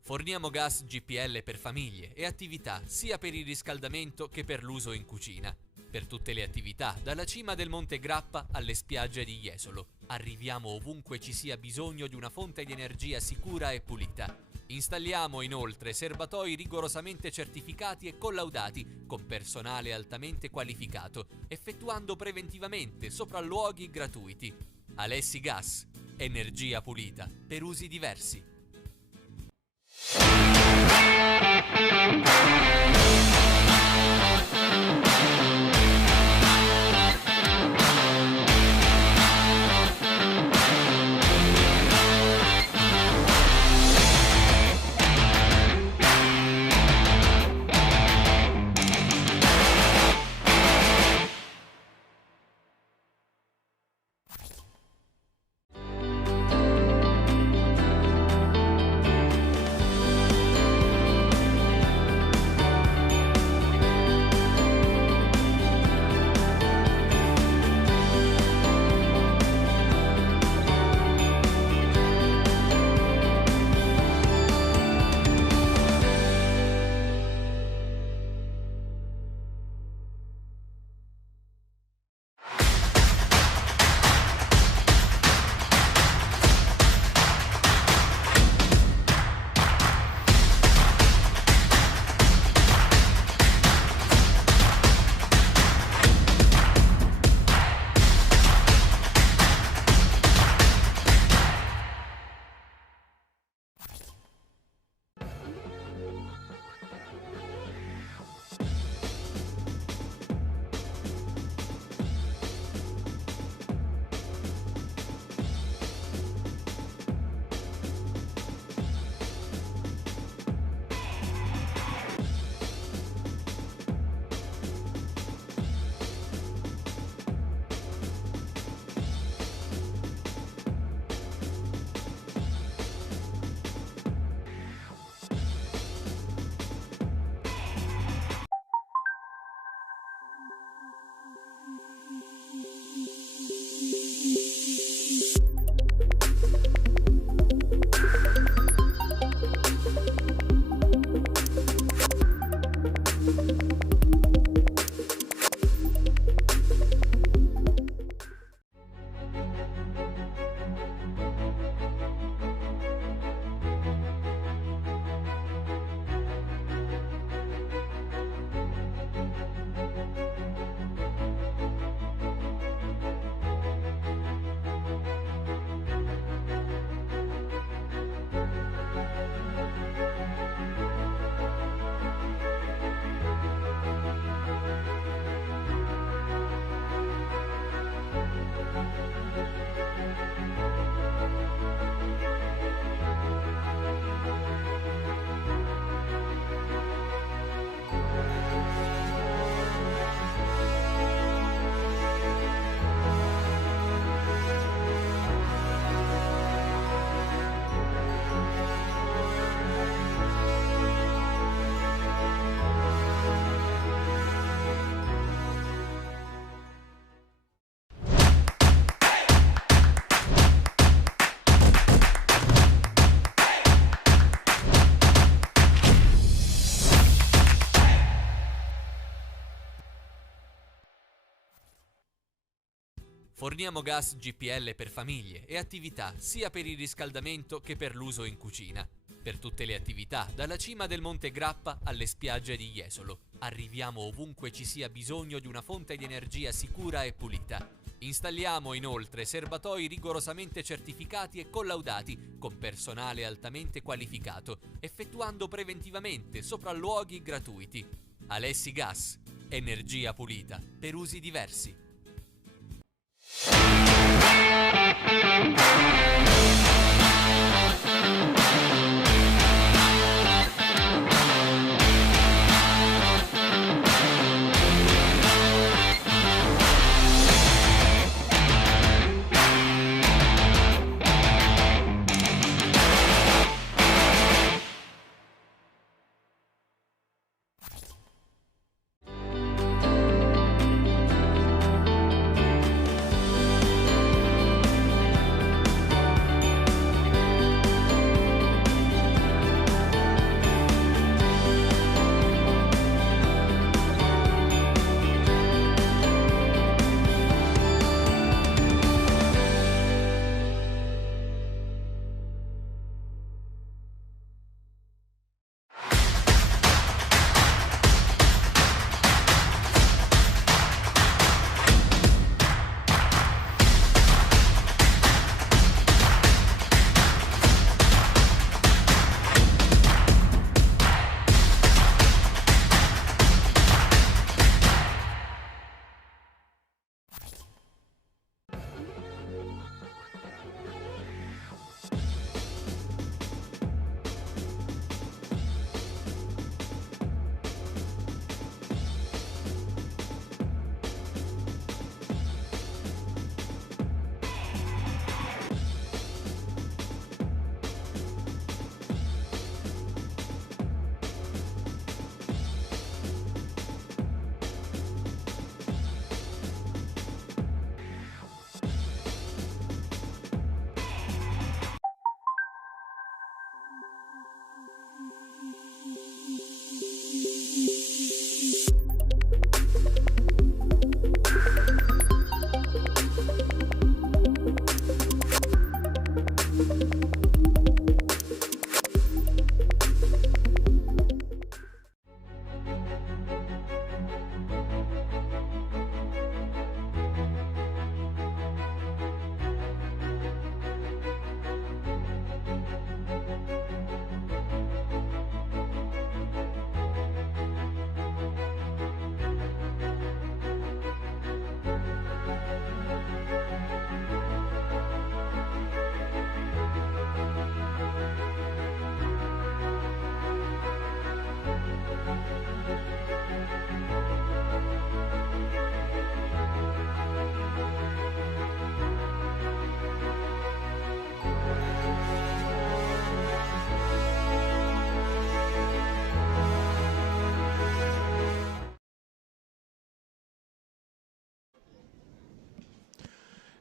Forniamo gas GPL per famiglie e attività sia per il riscaldamento che per l'uso in cucina. Per tutte le attività, dalla cima del Monte Grappa alle spiagge di Jesolo. Arriviamo ovunque ci sia bisogno di una fonte di energia sicura e pulita. Installiamo inoltre serbatoi rigorosamente certificati e collaudati con personale altamente qualificato, effettuando preventivamente sopralluoghi gratuiti. Alessi Gas, energia pulita per usi diversi. Forniamo gas GPL per famiglie e attività sia per il riscaldamento che per l'uso in cucina. Per tutte le attività, dalla cima del Monte Grappa alle spiagge di Jesolo. Arriviamo ovunque ci sia bisogno di una fonte di energia sicura e pulita. Installiamo inoltre serbatoi rigorosamente certificati e collaudati con personale altamente qualificato, effettuando preventivamente sopralluoghi gratuiti. Alessi Gas, energia pulita per usi diversi.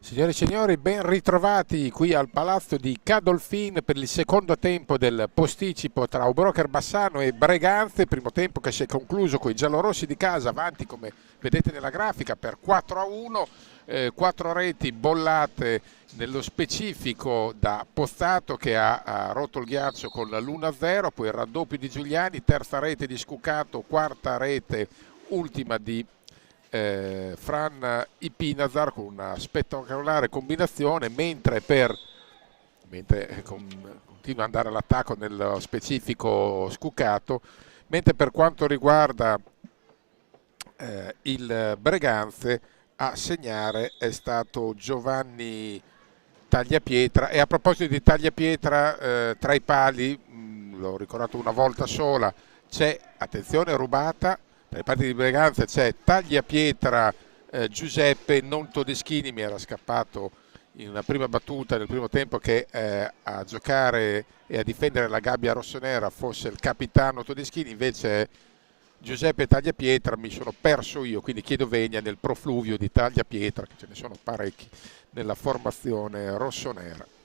Signore e signori, ben ritrovati qui al Palazzo di Cadolfin per il secondo tempo del posticipo tra Obrocher Bassano e Breganze, primo tempo che si è concluso con i giallorossi di casa avanti, come vedete nella grafica, per 4-1, 4 reti bollate nello specifico da Pozzato che ha rotto il ghiaccio con l'1-0, poi il raddoppio di Giuliani, terza rete di Scucato, quarta rete ultima di Fran Ipinazar con una spettacolare combinazione, mentre continua ad andare all'attacco nello specifico Scucato, mentre per quanto riguarda il Breganze a segnare è stato Giovanni Tagliapietra. E a proposito di Tagliapietra, tra i pali, l'ho ricordato una volta sola, c'è, attenzione, rubata. Per le parti di Breganze c'è Tagliapietra Giuseppe, non Todeschini, mi era scappato in una prima battuta nel primo tempo che a giocare e a difendere la gabbia rossonera fosse il capitano Todeschini, invece Giuseppe Tagliapietra mi sono perso io, quindi chiedo venia nel profluvio di Tagliapietra, che ce ne sono parecchi nella formazione rossonera.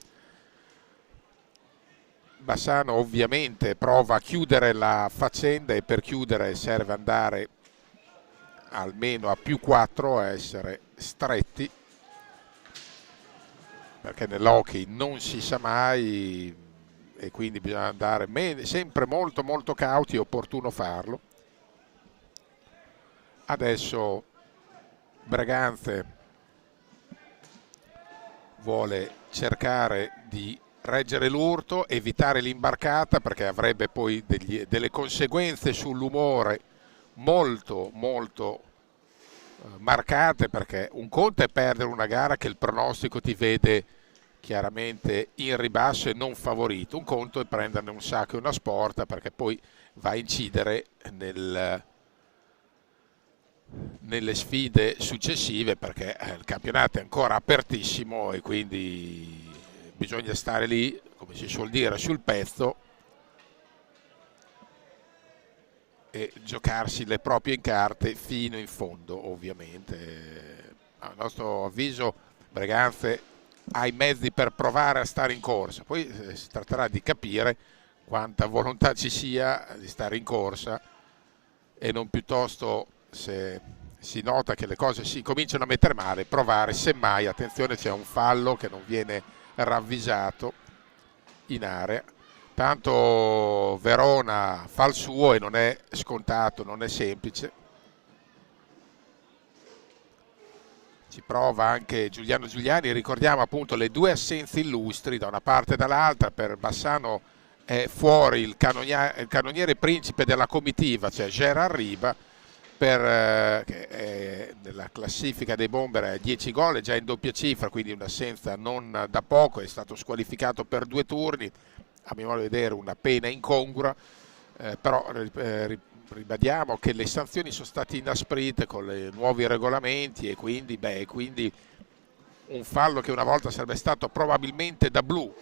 Bassano ovviamente prova a chiudere la faccenda e per chiudere serve andare almeno a +4, a essere stretti, perché nell'hockey non si sa mai e quindi bisogna andare sempre molto molto cauti, è opportuno farlo. Adesso Breganze vuole cercare di reggere l'urto, evitare l'imbarcata perché avrebbe poi delle conseguenze sull'umore molto molto marcate, perché un conto è perdere una gara che il pronostico ti vede chiaramente in ribasso e non favorito, un conto è prenderne un sacco e una sporta perché poi va a incidere nelle sfide successive, perché il campionato è ancora apertissimo e quindi bisogna stare lì, come si suol dire, sul pezzo e giocarsi le proprie carte fino in fondo. Ovviamente a nostro avviso Breganze ha i mezzi per provare a stare in corsa, poi si tratterà di capire quanta volontà ci sia di stare in corsa e non piuttosto, se si nota che le cose si cominciano a mettere male, provare semmai, attenzione c'è un fallo che non viene ravvisato in area, tanto Verona fa il suo e non è scontato, non è semplice. Ci prova anche Giuliano Giuliani, ricordiamo appunto le due assenze illustri da una parte e dall'altra. Per Bassano è fuori il canoniere principe della comitiva, cioè Gerard Riba, che è nella classifica dei bomber a 10 gol, è già in doppia cifra, quindi un'assenza non da poco, è stato squalificato per 2 turni, a mio modo di vedere una pena incongrua, però ribadiamo che le sanzioni sono state inasprite con i nuovi regolamenti e quindi un fallo che una volta sarebbe stato probabilmente da blu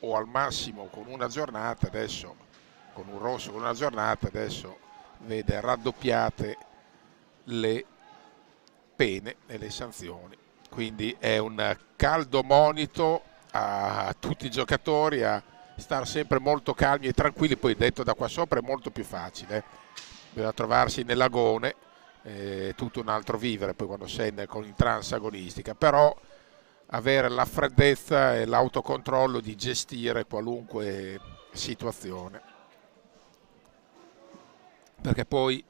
o al massimo con una giornata, adesso con un rosso con una giornata, adesso vede raddoppiate le pene e le sanzioni, quindi è un caldo monito a tutti i giocatori a stare sempre molto calmi e tranquilli. Poi detto da qua sopra è molto più facile, bisogna trovarsi nell'agone, tutto un altro vivere poi quando sei con intransa agonistica, però avere la freddezza e l'autocontrollo di gestire qualunque situazione, perché poi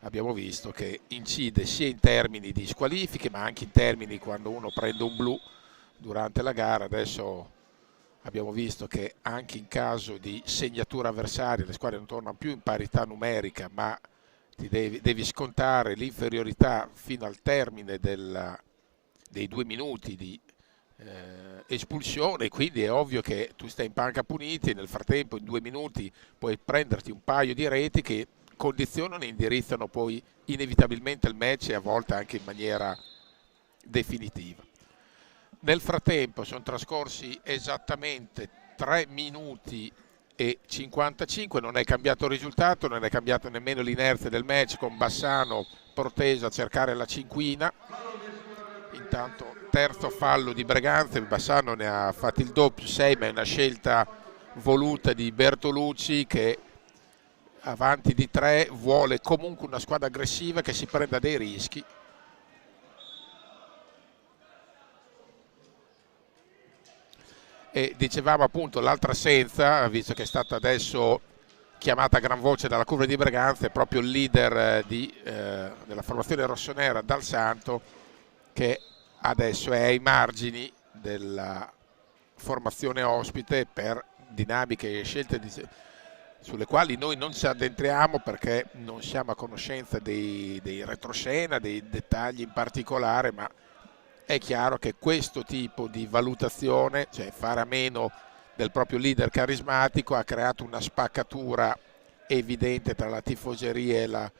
abbiamo visto che incide sia in termini di squalifiche ma anche in termini quando uno prende un blu durante la gara. Adesso abbiamo visto che anche in caso di segnatura avversaria le squadre non tornano più in parità numerica, ma devi scontare l'inferiorità fino al termine dei 2 minuti di espulsione, quindi è ovvio che tu stai in panca puniti e nel frattempo in 2 minuti puoi prenderti un paio di reti che condizionano e indirizzano poi inevitabilmente il match e a volte anche in maniera definitiva. Nel frattempo sono trascorsi esattamente 3 minuti e 55, non è cambiato il risultato, non è cambiato nemmeno l'inerzia del match, con Bassano proteso a cercare la cinquina. Intanto terzo fallo di Braganza, il Bassano ne ha fatti il doppio, 6, ma è una scelta voluta di Bertolucci che avanti di 3 vuole comunque una squadra aggressiva che si prenda dei rischi. E dicevamo appunto l'altra assenza, visto che è stata adesso chiamata a gran voce dalla curva di Braganza, è proprio il leader della formazione rossonera Dal Santo, che adesso è ai margini della formazione ospite per dinamiche e scelte sulle quali noi non ci addentriamo perché non siamo a conoscenza dei retroscena, dei dettagli in particolare, ma è chiaro che questo tipo di valutazione, cioè fare a meno del proprio leader carismatico, ha creato una spaccatura evidente tra la tifoseria e la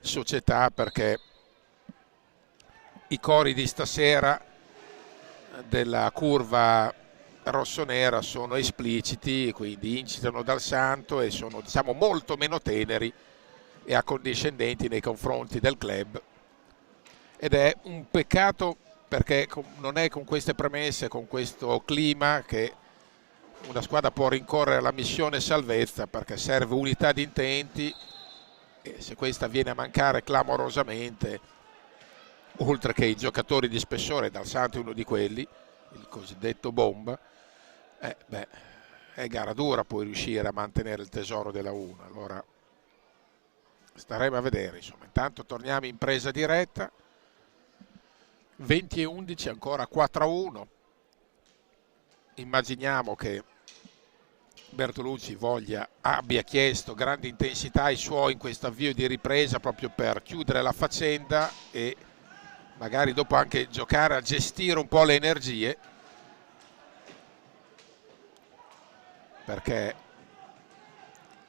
società, perché i cori di stasera della curva rossonera sono espliciti, quindi incitano Dal Santo e sono, diciamo, molto meno teneri e accondiscendenti nei confronti del club, ed è un peccato perché non è con queste premesse, con questo clima, che una squadra può rincorrere la missione salvezza, perché serve unità di intenti e se questa viene a mancare clamorosamente, oltre che i giocatori di spessore, Dal Santo è uno di quelli, il cosiddetto bomba, è gara dura poi riuscire a mantenere il tesoro della 1. Allora staremo a vedere, insomma. Intanto torniamo in presa diretta, 20 e 11, ancora 4-1. Immaginiamo che Bertolucci abbia chiesto grande intensità ai suoi in questo avvio di ripresa, proprio per chiudere la faccenda e magari dopo anche giocare a gestire un po' le energie, perché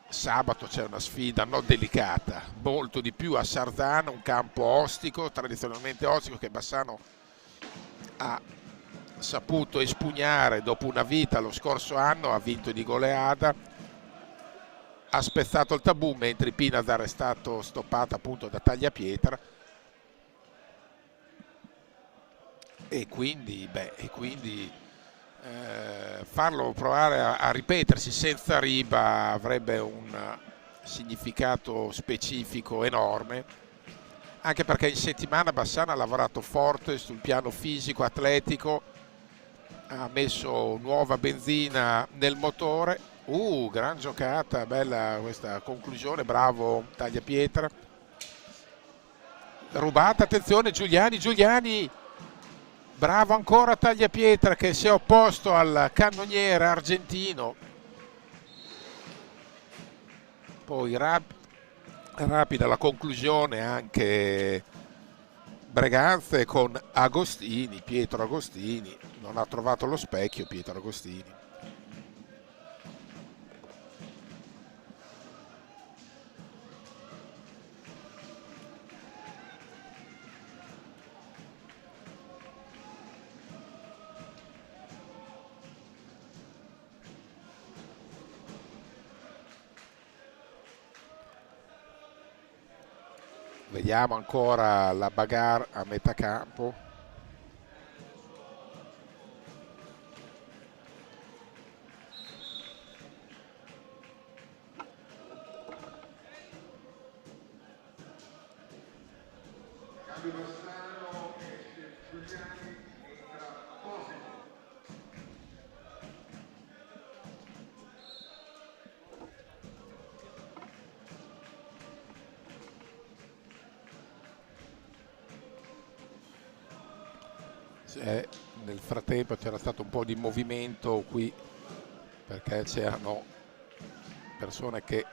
sabato c'è una sfida non delicata, molto di più a Sarzana, un campo ostico, tradizionalmente ostico, che Bassano ha saputo espugnare dopo una vita lo scorso anno, ha vinto di goleada, ha spezzato il tabù, mentre Pinazar è stato stoppato appunto da Tagliapietra, e quindi farlo provare a ripetersi senza Riba avrebbe un significato specifico enorme, anche perché in settimana Bassano ha lavorato forte sul piano fisico, atletico, ha messo nuova benzina nel motore. Gran giocata, bella questa conclusione, bravo Tagliapietra. Rubata, attenzione, Giuliani, bravo ancora Tagliapietra, che si è opposto al cannoniere argentino. Poi rapida la conclusione anche Braganza con Agostini, Pietro Agostini, non ha trovato lo specchio Pietro Agostini. Vediamo ancora la bagarre a metà campo. Nel frattempo c'era stato un po' di movimento qui, perché c'erano persone che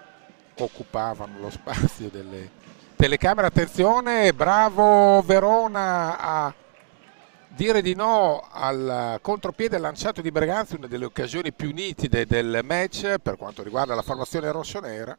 occupavano lo spazio delle telecamere. Attenzione, bravo Verona a dire di no al contropiede lanciato di Braganza, una delle occasioni più nitide del match per quanto riguarda la formazione rossonera.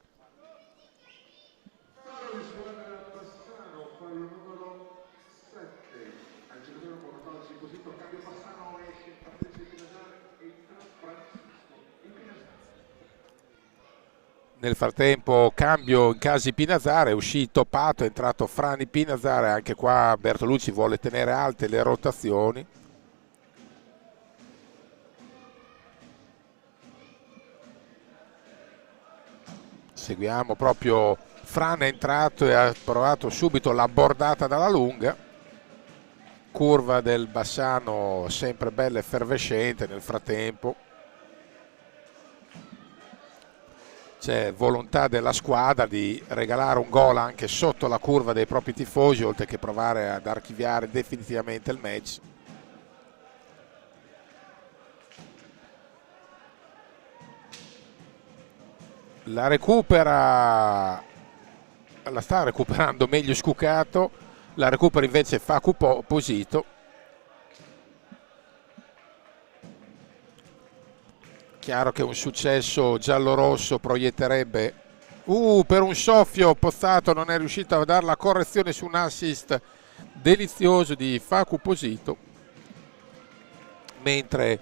Nel frattempo cambio in Casi Pinazar, è uscito Pato, è entrato Frani Pinazar, e anche qua Bertolucci vuole tenere alte le rotazioni. Seguiamo proprio Fran, è entrato e ha provato subito la bordata dalla lunga. Curva del Bassano sempre bella effervescente nel frattempo. C'è volontà della squadra di regalare un gol anche sotto la curva dei propri tifosi, oltre che provare ad archiviare definitivamente il match. La recupera, la sta recuperando meglio Scucato, la recupera invece Facu Posito. Chiaro che un successo giallorosso proietterebbe, per un soffio Pozzato non è riuscito a dare la correzione su un assist delizioso di Facu Posito, mentre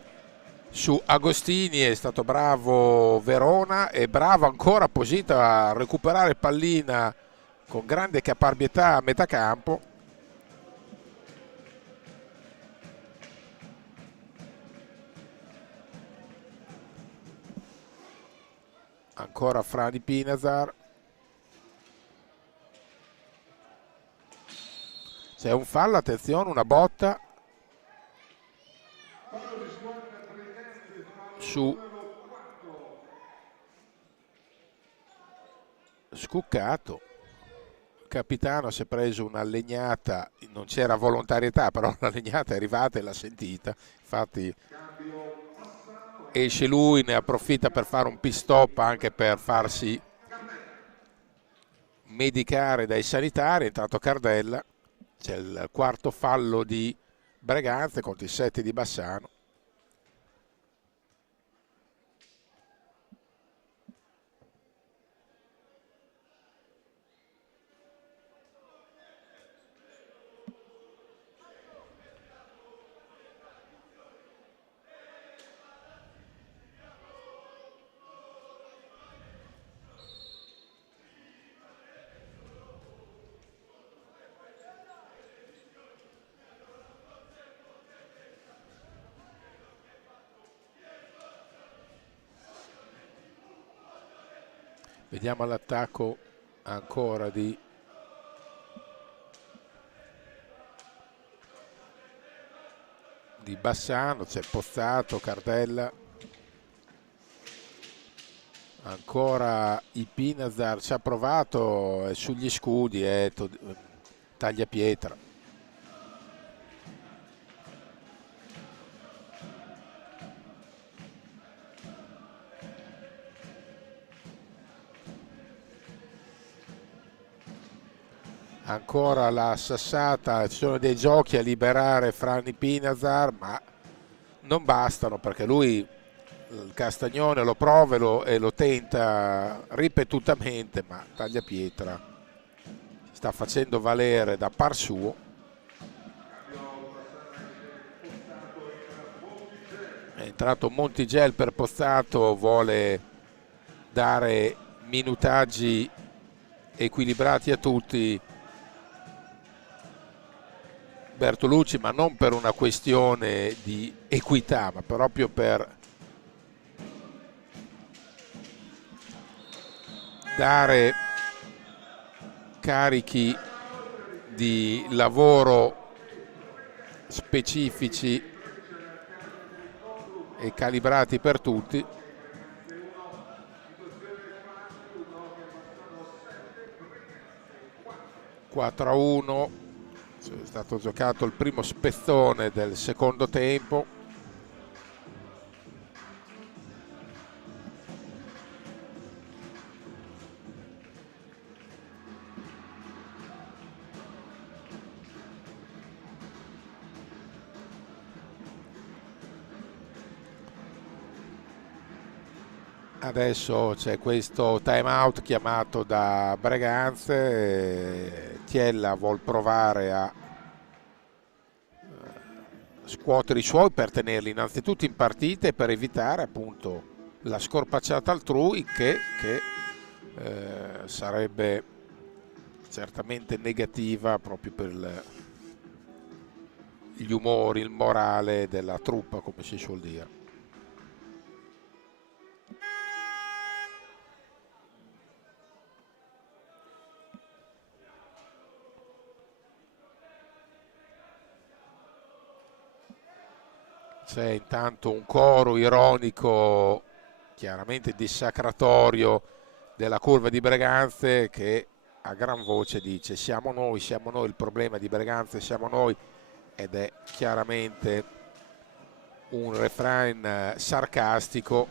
su Agostini è stato bravo Verona e bravo ancora Posito a recuperare pallina con grande caparbietà a metà campo. Ancora Frani Pinazar. C'è un fallo, attenzione, una botta su Scuccato. Il capitano si è preso una legnata, non c'era volontarietà, però la legnata è arrivata e l'ha sentita. Infatti esce lui, ne approfitta per fare un pit stop anche per farsi medicare dai sanitari. È entrato Cardella. C'è il quarto fallo di Breganze contro i 7 di Bassano. Vediamo l'attacco ancora di Bassano. C'è Pozzato, Cardella, ancora i Pinazar, ci ha provato sugli scudi, taglia pietra. Ancora la sassata, ci sono dei giochi a liberare Frani Pinazar, ma non bastano, perché lui il Castagnone lo prova e lo tenta ripetutamente, ma taglia pietra sta facendo valere da par suo. È entrato Montigel per Pozzato, vuole dare minutaggi equilibrati a tutti Bertolucci, ma non per una questione di equità, ma proprio per dare carichi di lavoro specifici e calibrati per tutti. (4-1). È stato giocato il primo spezzone del secondo tempo. Adesso c'è questo time out chiamato da Breganze. Chiella vuol provare a scuotere i suoi per tenerli innanzitutto in partita e per evitare appunto la scorpacciata altrui che sarebbe certamente negativa proprio per gli umori, il morale della truppa, come si suol dire. C'è intanto un coro ironico, chiaramente dissacratorio, della curva di Breganze, che a gran voce dice siamo noi, il problema di Breganze siamo noi, ed è chiaramente un refrain sarcastico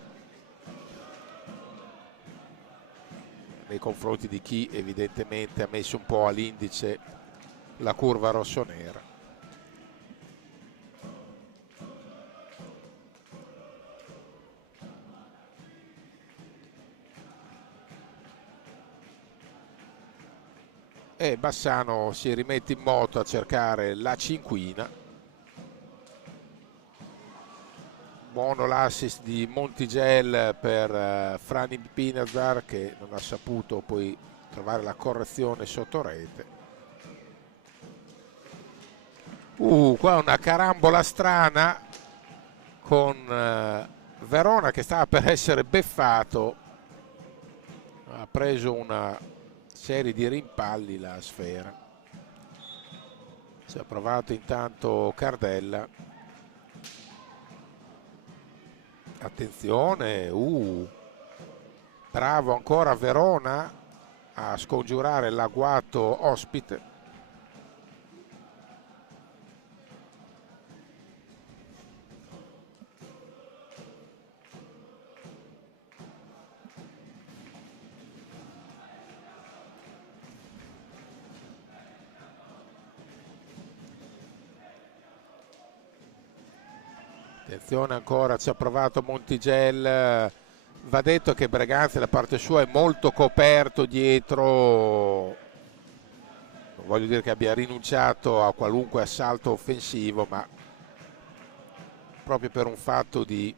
nei confronti di chi evidentemente ha messo un po' all'indice la curva rossonera. E Bassano si rimette in moto a cercare la cinquina. Buono l'assist di Montigel per Frani Pinazar, che non ha saputo poi trovare la correzione sotto rete. Qua una carambola strana con Verona che stava per essere beffato, ha preso una serie di rimpalli la Sfera. Si è provato intanto Cardella. Attenzione, bravo ancora Verona a scongiurare l'agguato ospite. Attenzione ancora, ci ha provato Montigel. Va detto che Breganze da parte sua è molto coperto dietro, non voglio dire che abbia rinunciato a qualunque assalto offensivo, ma proprio per un fatto di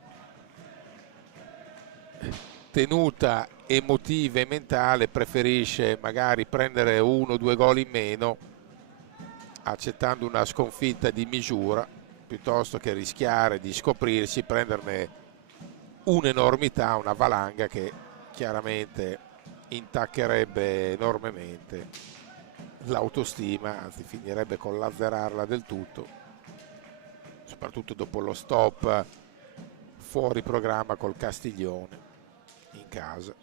tenuta emotiva e mentale preferisce magari prendere 1 o 2 gol in meno accettando una sconfitta di misura piuttosto che rischiare di scoprirsi, prenderne un'enormità, una valanga che chiaramente intaccherebbe enormemente l'autostima, anzi finirebbe con l'azzerarla del tutto, soprattutto dopo lo stop fuori programma col Castiglione in casa.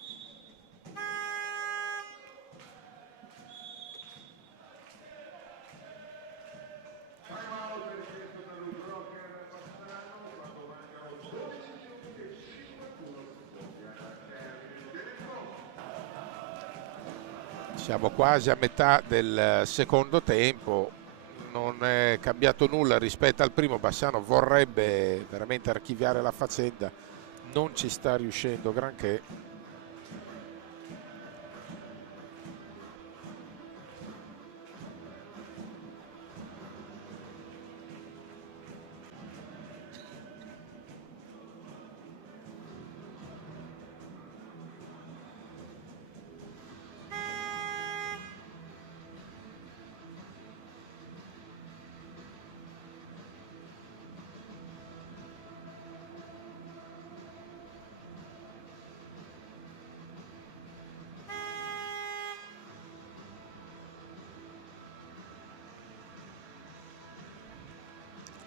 Siamo quasi a metà del secondo tempo, non è cambiato nulla rispetto al primo. Bassano vorrebbe veramente archiviare la faccenda, non ci sta riuscendo granché.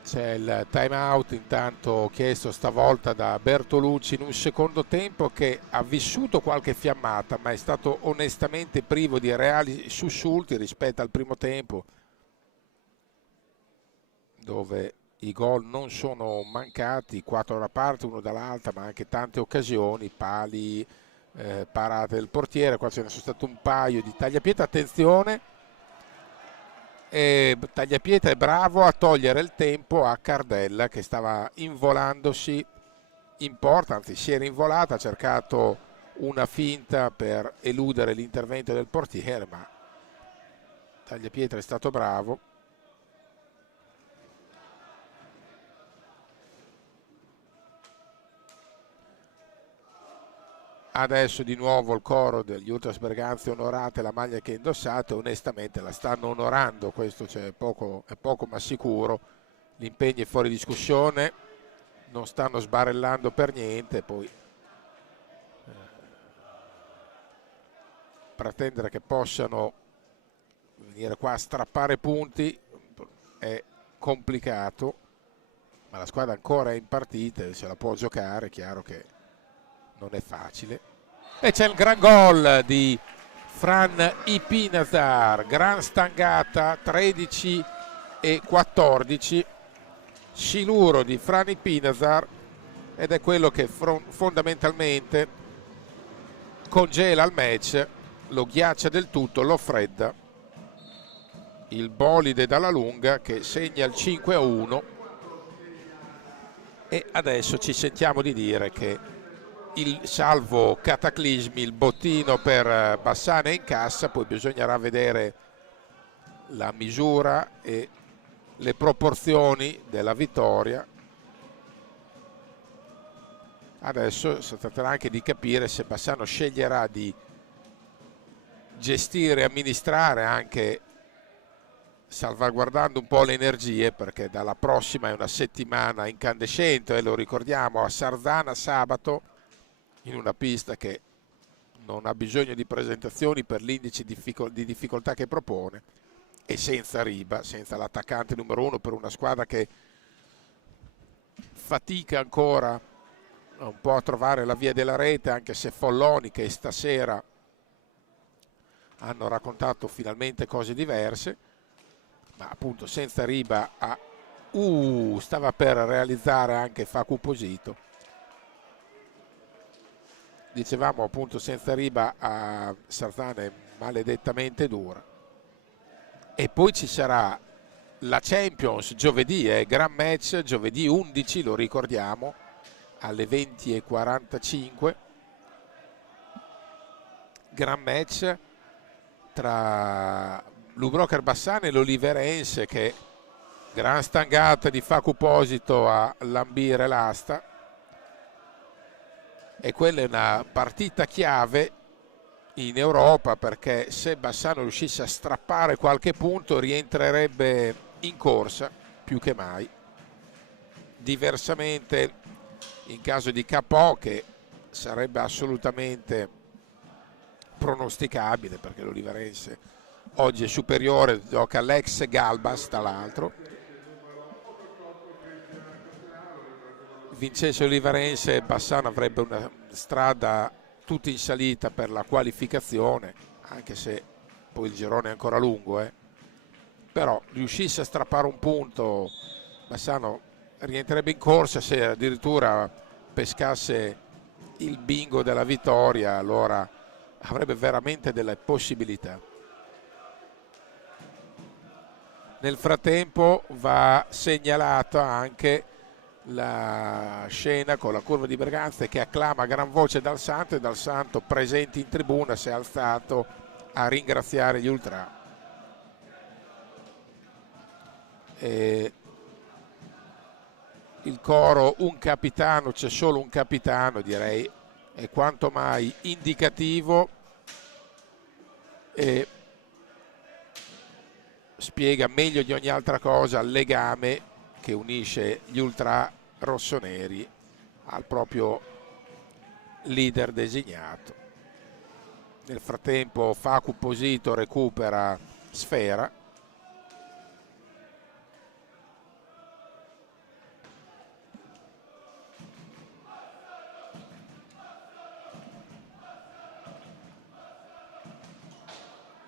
C'è il time out intanto chiesto stavolta da Bertolucci in un secondo tempo che ha vissuto qualche fiammata, ma è stato onestamente privo di reali sussulti rispetto al primo tempo, dove i gol non sono mancati, 4 da una parte, 1 dall'altra, ma anche tante occasioni, pali, parate del portiere. Qua ce ne sono stato un paio di tagliapietre. Attenzione, e Tagliapietre è bravo a togliere il tempo a Cardella che stava involandosi in porta, anzi si era involata, ha cercato una finta per eludere l'intervento del portiere, ma Tagliapietre è stato bravo. Adesso di nuovo il coro degli Ultras Berganze: onorate la maglia che indossate. Onestamente la stanno onorando, questo è poco ma sicuro. L'impegno è fuori discussione, non stanno sbarellando per niente. Poi pretendere che possano venire qua a strappare punti è complicato, ma la squadra ancora è in partita e se la può giocare. È chiaro che non è facile. E c'è il gran gol di Fran Ipinazar, gran stangata, 13 e 14, siluro di Fran Ipinazar, ed è quello che fondamentalmente congela il match, lo ghiaccia del tutto, lo fredda. Il bolide dalla lunga che segna il 5-1, e adesso ci sentiamo di dire che salvo cataclismi il bottino per Bassano è in cassa. Poi bisognerà vedere la misura e le proporzioni della vittoria. Adesso si tratterà anche di capire se Bassano sceglierà di gestire e amministrare, anche salvaguardando un po' le energie, perché dalla prossima è una settimana incandescente, e lo ricordiamo, a Sarzana sabato, in una pista che non ha bisogno di presentazioni per l'indice di difficoltà che propone, e senza Riba, senza l'attaccante numero uno, per una squadra che fatica ancora un po' a trovare la via della rete, anche se Folloni, che stasera hanno raccontato finalmente cose diverse, ma appunto senza Riba stava per realizzare anche Facu Posito. Dicevamo appunto senza Riba a Sarzana è maledettamente dura. E poi ci sarà la Champions giovedì, gran match giovedì 11, lo ricordiamo, alle 20:45, gran match tra Lubrocher Bassano e l'Oliverense, che gran stangata di Facu Posito a lambire l'asta. E quella è una partita chiave in Europa, perché se Bassano riuscisse a strappare qualche punto rientrerebbe in corsa più che mai. Diversamente, in caso di KO, che sarebbe assolutamente pronosticabile, perché l'Oliverense oggi è superiore, gioca l'ex Galbas tra l'altro. Vincesse l'Oliverense, Bassano avrebbe una strada tutta in salita per la qualificazione, anche se poi il girone è ancora lungo, però riuscisse a strappare un punto, Bassano rientrerebbe in corsa. Se addirittura pescasse il bingo della vittoria, allora avrebbe veramente delle possibilità. Nel frattempo va segnalata anche la scena con la curva di Berganze che acclama a gran voce Dal Santo, e Dal Santo, presente in tribuna, si è alzato a ringraziare gli ultra. E il coro "un capitano, c'è solo un capitano", direi è quanto mai indicativo e spiega meglio di ogni altra cosa il legame che unisce gli ultra rossoneri al proprio leader designato. Nel frattempo Facu Posito recupera sfera.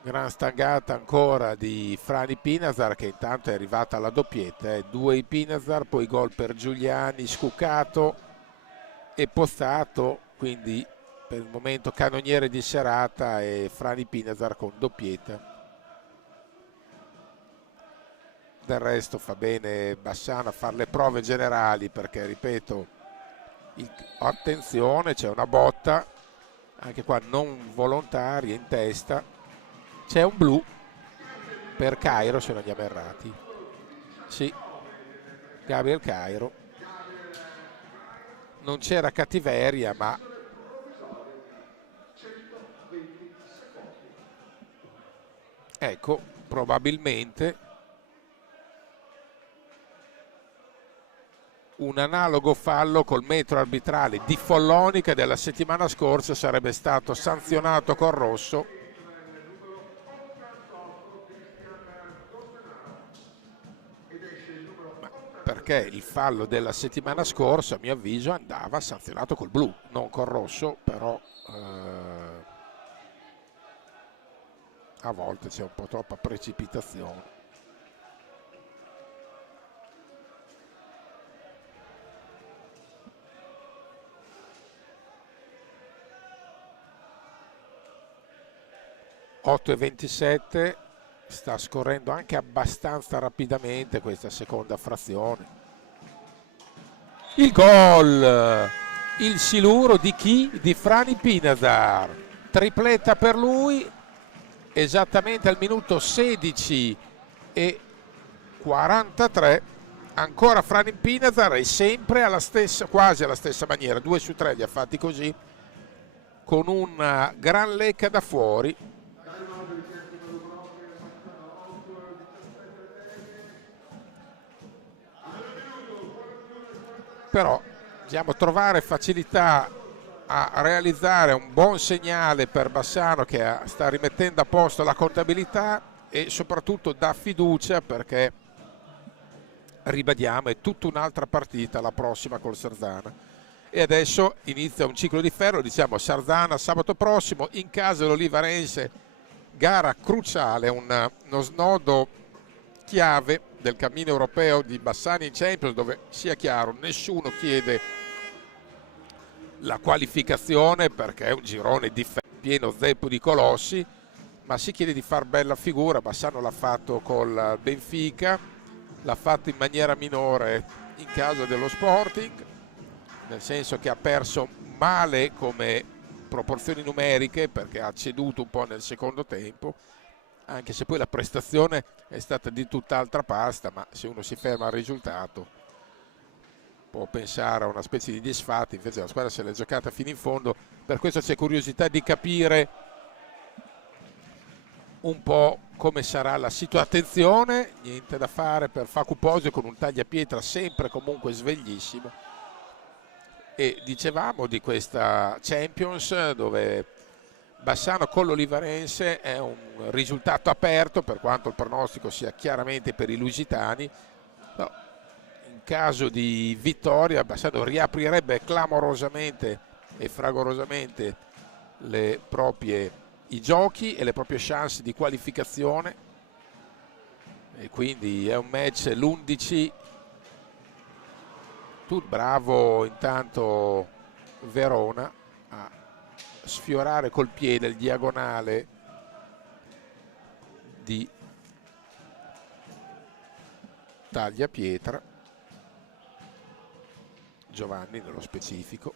Gran stangata ancora di Fran Ipinazar, che intanto è arrivata alla doppietta, 2 Ipinazar, poi gol per Giuliani, Scuccato e Pozzato, quindi per il momento canoniere di serata è Fran Ipinazar con doppietta. Del resto fa bene Bassano a fare le prove generali, perché ripeto, attenzione, c'è una botta anche qua non volontaria in testa. C'è un blu per Cairo, se non andiamo errati. Sì, Gabriel Cairo. Non c'era cattiveria, ma ecco, probabilmente un analogo fallo col metro arbitrale di Folloni che della settimana scorsa sarebbe stato sanzionato col rosso. Perché il fallo della settimana scorsa, a mio avviso, andava sanzionato col blu, non col rosso, però a volte c'è un po' troppa precipitazione. (8:27), sta scorrendo anche abbastanza rapidamente questa seconda frazione. Il gol, il siluro di chi? Di Frani Pinazar, tripletta per lui esattamente al minuto 16:43. Ancora Frani Pinazar e sempre alla stessa, quasi alla stessa maniera, 2 su 3 li ha fatti così, con una gran lecca da fuori. Però dobbiamo trovare facilità a realizzare un buon segnale per Bassano, che sta rimettendo a posto la contabilità e soprattutto dà fiducia, perché ribadiamo è tutta un'altra partita la prossima col Sarzana. E adesso inizia un ciclo di ferro, diciamo Sarzana sabato prossimo in casa dell'Olivarense, gara cruciale, uno snodo chiave del cammino europeo di Bassani in Champions, dove sia chiaro nessuno chiede la qualificazione perché è un girone pieno zeppo di colossi, ma si chiede di far bella figura. Bassano l'ha fatto col Benfica, l'ha fatto in maniera minore in casa dello Sporting, nel senso che ha perso male come proporzioni numeriche perché ha ceduto un po' nel secondo tempo, anche se poi la prestazione è stata di tutt'altra pasta, ma se uno si ferma al risultato può pensare a una specie di disfatto, invece la squadra se l'è giocata fino in fondo. Per questo c'è curiosità di capire un po' come sarà la situazione. Attenzione, niente da fare per Facu Posio con un tagliapietra sempre comunque sveglissimo. E dicevamo di questa Champions dove Bassano con l'Olivarense è un risultato aperto, per quanto il pronostico sia chiaramente per i lusitani. No, in caso di vittoria Bassano riaprirebbe clamorosamente e fragorosamente i giochi e le proprie chance di qualificazione, e quindi è un match l'11. Bravo intanto Verona a sfiorare col piede il diagonale di tagliapietra, Giovanni nello specifico.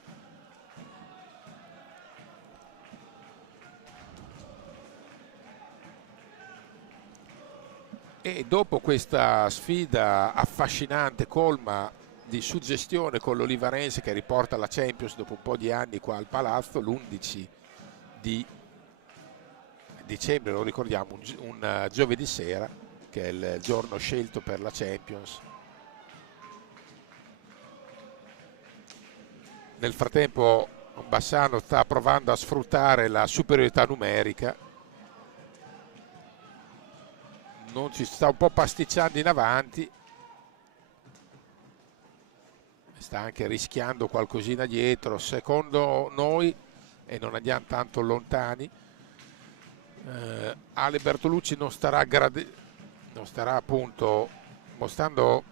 E dopo questa sfida affascinante, colma di suggestione con l'Olivarense che riporta la Champions dopo un po' di anni qua al Palazzo, l'11 di dicembre, lo ricordiamo, un giovedì sera, che è il giorno scelto per la Champions. Nel frattempo Bassano sta provando a sfruttare la superiorità numerica, non ci sta un po' pasticciando in avanti, sta anche rischiando qualcosina dietro secondo noi e non andiamo tanto lontani. Ale Bertolucci non starà appunto mostrando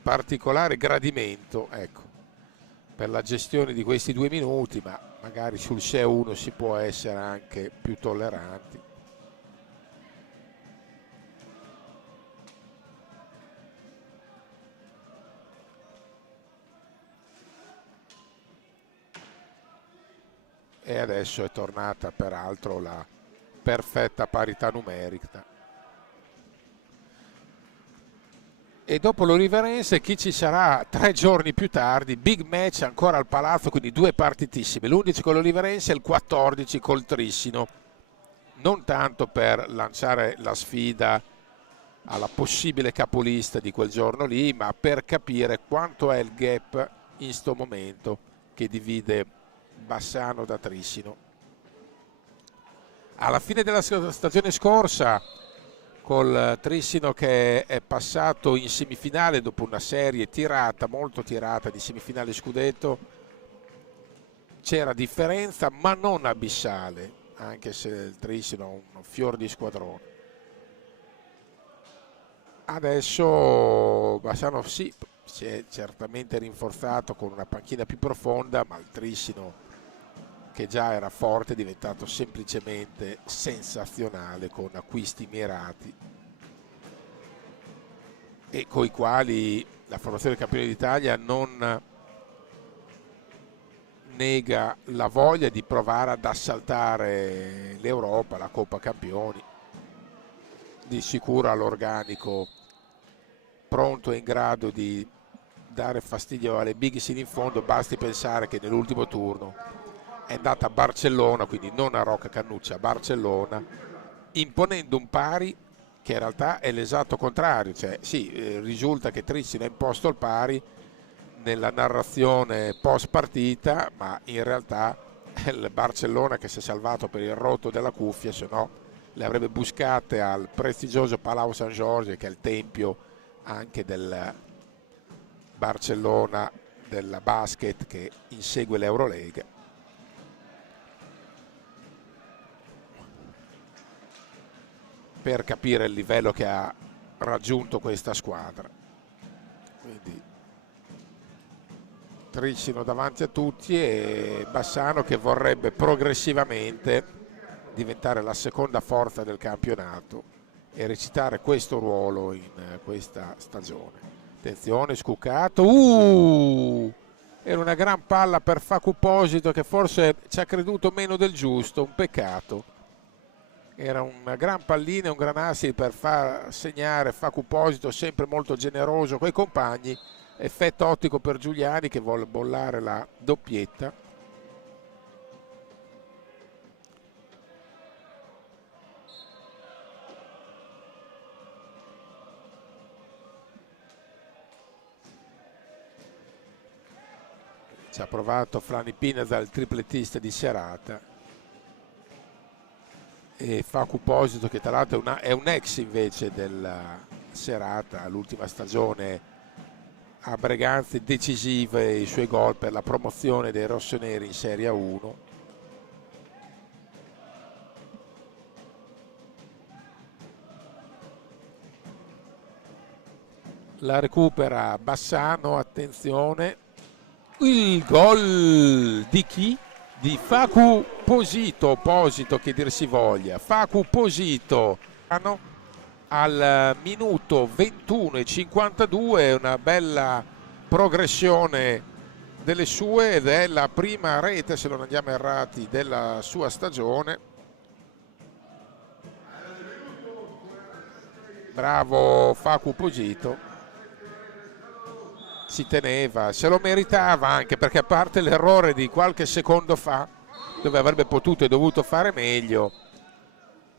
particolare gradimento, ecco, per la gestione di questi 2 minuti, ma magari sul 6-1 si può essere anche più tolleranti. E adesso è tornata peraltro la perfetta parità numerica. E dopo l'Olivarense chi ci sarà 3 giorni più tardi? Big match ancora al Palazzo, quindi 2 partitissime, l'11 con l'Olivarense e il 14 col Trissino. non tanto per lanciare la sfida alla possibile capolista di quel giorno lì, ma per capire quanto è il gap in sto momento che divide Bassano da Trissino. Alla fine della stagione scorsa, col Trissino che è passato in semifinale dopo una serie tirata, molto tirata di semifinale scudetto, c'era differenza ma non abissale, anche se il Trissino ha un fior di squadrone. Adesso Bassano sì, si è certamente rinforzato con una panchina più profonda, ma il Trissino, che già era forte, è diventato semplicemente sensazionale con acquisti mirati e coi quali la formazione dei campioni d'Italia non nega la voglia di provare ad assaltare l'Europa, la Coppa Campioni. Di sicuro all'organico pronto e in grado di dare fastidio alle big sino in fondo. Basti pensare che nell'ultimo turno è andata a Barcellona, quindi non a Rocca Cannuccia, a Barcellona, imponendo un pari che in realtà è l'esatto contrario, cioè sì, risulta che Trissino ha imposto il pari nella narrazione post partita, ma in realtà è il Barcellona che si è salvato per il rotto della cuffia, se no le avrebbe buscate al prestigioso Palau San Jorge, che è il tempio anche del Barcellona della basket che insegue l'Eurolega. Per capire il livello che ha raggiunto questa squadra. Quindi Trissino davanti a tutti e Bassano che vorrebbe progressivamente diventare la seconda forza del campionato e recitare questo ruolo in questa stagione. Attenzione, scuccato, era una gran palla per Facu Posito, che forse ci ha creduto meno del giusto, un peccato. Era una gran pallina, un gran assist per far segnare Facu Posito, sempre molto generoso coi compagni. Effetto ottico per Giuliani che vuole bollare la doppietta. Ci ha provato Franny Pineza, il triplettista di serata, e Facu Posito, che tra l'altro è un ex invece della serata, l'ultima stagione a Breganze decisive i suoi gol per la promozione dei rossoneri in Serie 1. La recupera Bassano, attenzione, il gol di chi? Di Facu Posito, che dir si voglia, Facu Posito al minuto 21:52, una bella progressione delle sue ed è la prima rete, se non andiamo errati, della sua stagione. Bravo Facu Posito, si teneva, se lo meritava anche perché, a parte l'errore di qualche secondo fa dove avrebbe potuto e dovuto fare meglio,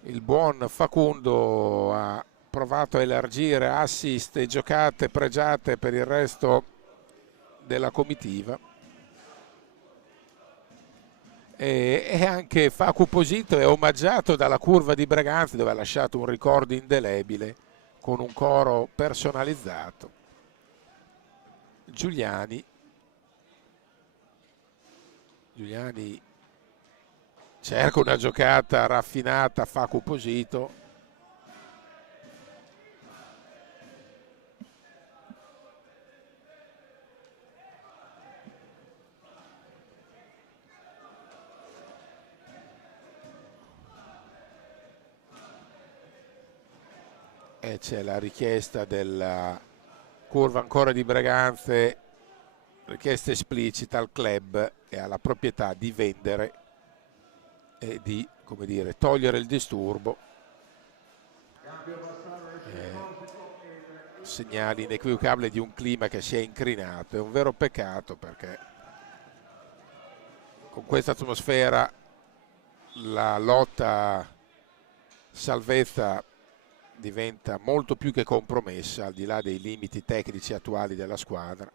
il buon Facundo ha provato a elargire assist e giocate pregiate per il resto della comitiva, e anche Facu Posito è omaggiato dalla curva di Breganze, dove ha lasciato un ricordo indelebile con un coro personalizzato. Giuliani cerca una giocata raffinata, Facu Posito, e c'è la richiesta della curva ancora di Breganze, richiesta esplicita al club e alla proprietà di vendere e di, come dire, togliere il disturbo. Segnali inequivocabili di un clima che si è incrinato. È un vero peccato, perché con questa atmosfera la lotta salvezza diventa molto più che compromessa al di là dei limiti tecnici attuali della squadra.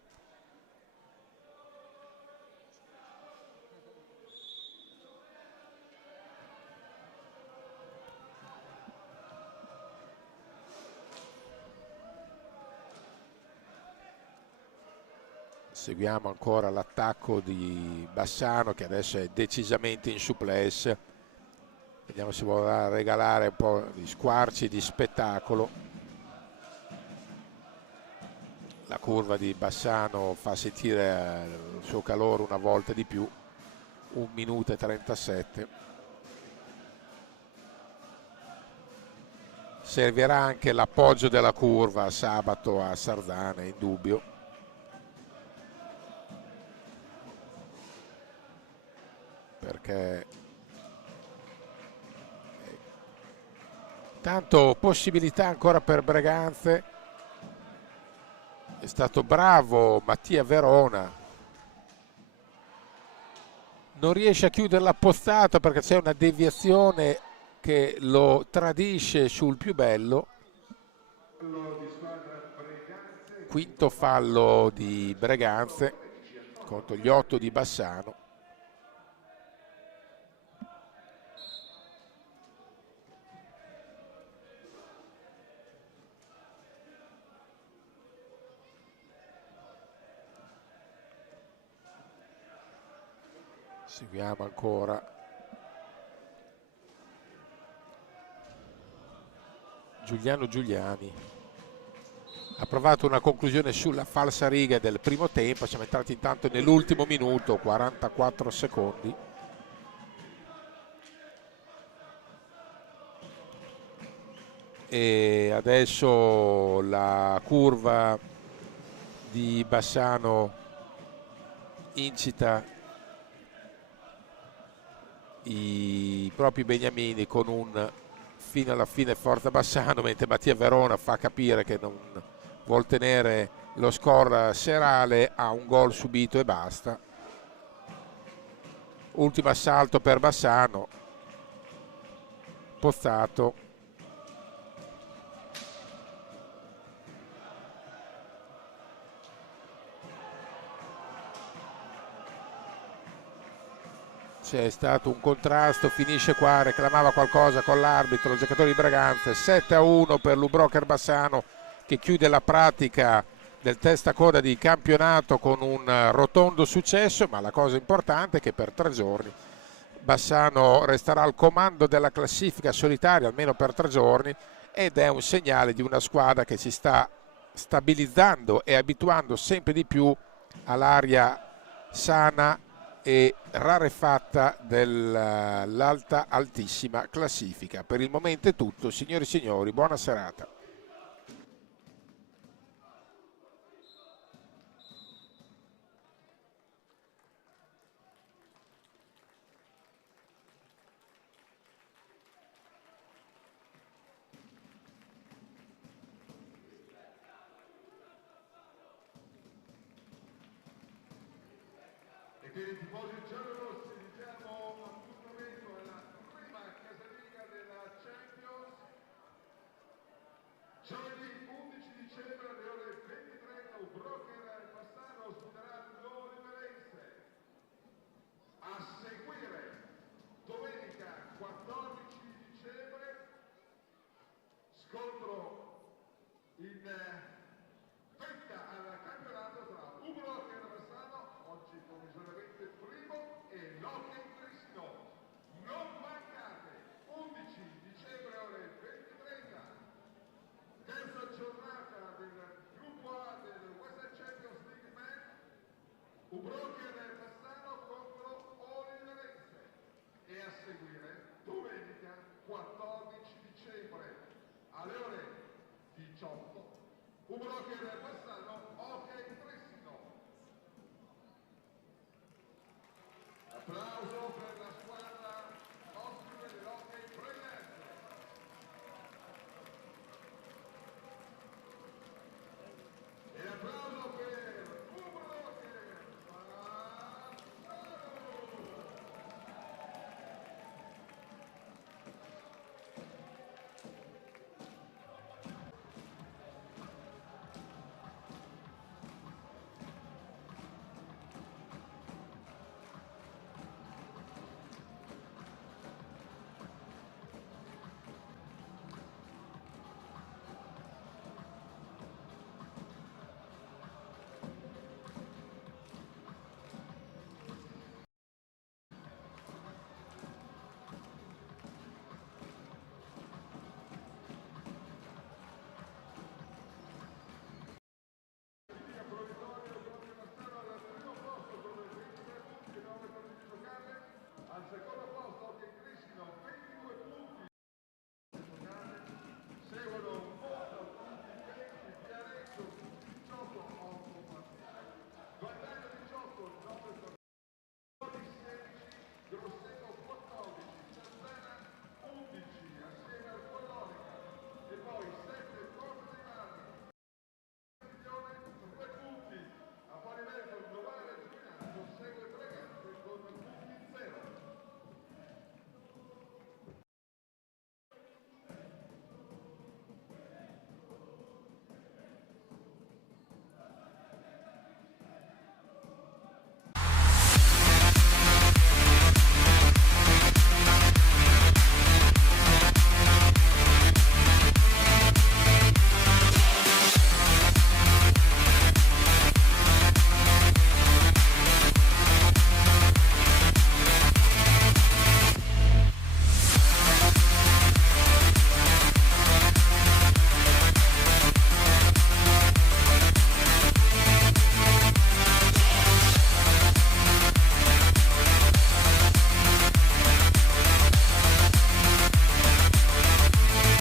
Seguiamo ancora l'attacco di Bassano, che adesso è decisamente in supplesse. Vediamo se vorrà regalare un po' di squarci di spettacolo. La curva di Bassano fa sentire il suo calore una volta di più. 1 minuto e 37. Servirà anche l'appoggio della curva sabato a Sardana, in dubbio. Perché tanto possibilità ancora per Breganze. È stato bravo Mattia Verona, non riesce a chiudere la postata perché c'è una deviazione che lo tradisce sul più bello. Quinto fallo di Breganze contro gli 8 di Bassano. Seguiamo ancora Giuliano Giuliani. Ha provato una conclusione sulla falsa riga del primo tempo, siamo entrati intanto nell'ultimo minuto, 44 secondi. E adesso la curva di Bassano incita i propri beniamini con un fino alla fine forza Bassano, mentre Mattia Verona fa capire che non vuol tenere lo score serale a un gol subito e basta. Ultimo assalto per Bassano, Pozzato. C'è stato un contrasto, finisce qua, reclamava qualcosa con l'arbitro, il giocatore di Braganza. 7-1 per l'Ubroker Bassano, che chiude la pratica del testacoda di campionato con un rotondo successo, ma la cosa importante è che per 3 giorni Bassano resterà al comando della classifica solitaria, almeno per 3 giorni, ed è un segnale di una squadra che si sta stabilizzando e abituando sempre di più all'aria sana e rarefatta dell'alta altissima classifica. Per il momento è tutto, signori e signori, buona serata. E che i tifosi giallorossi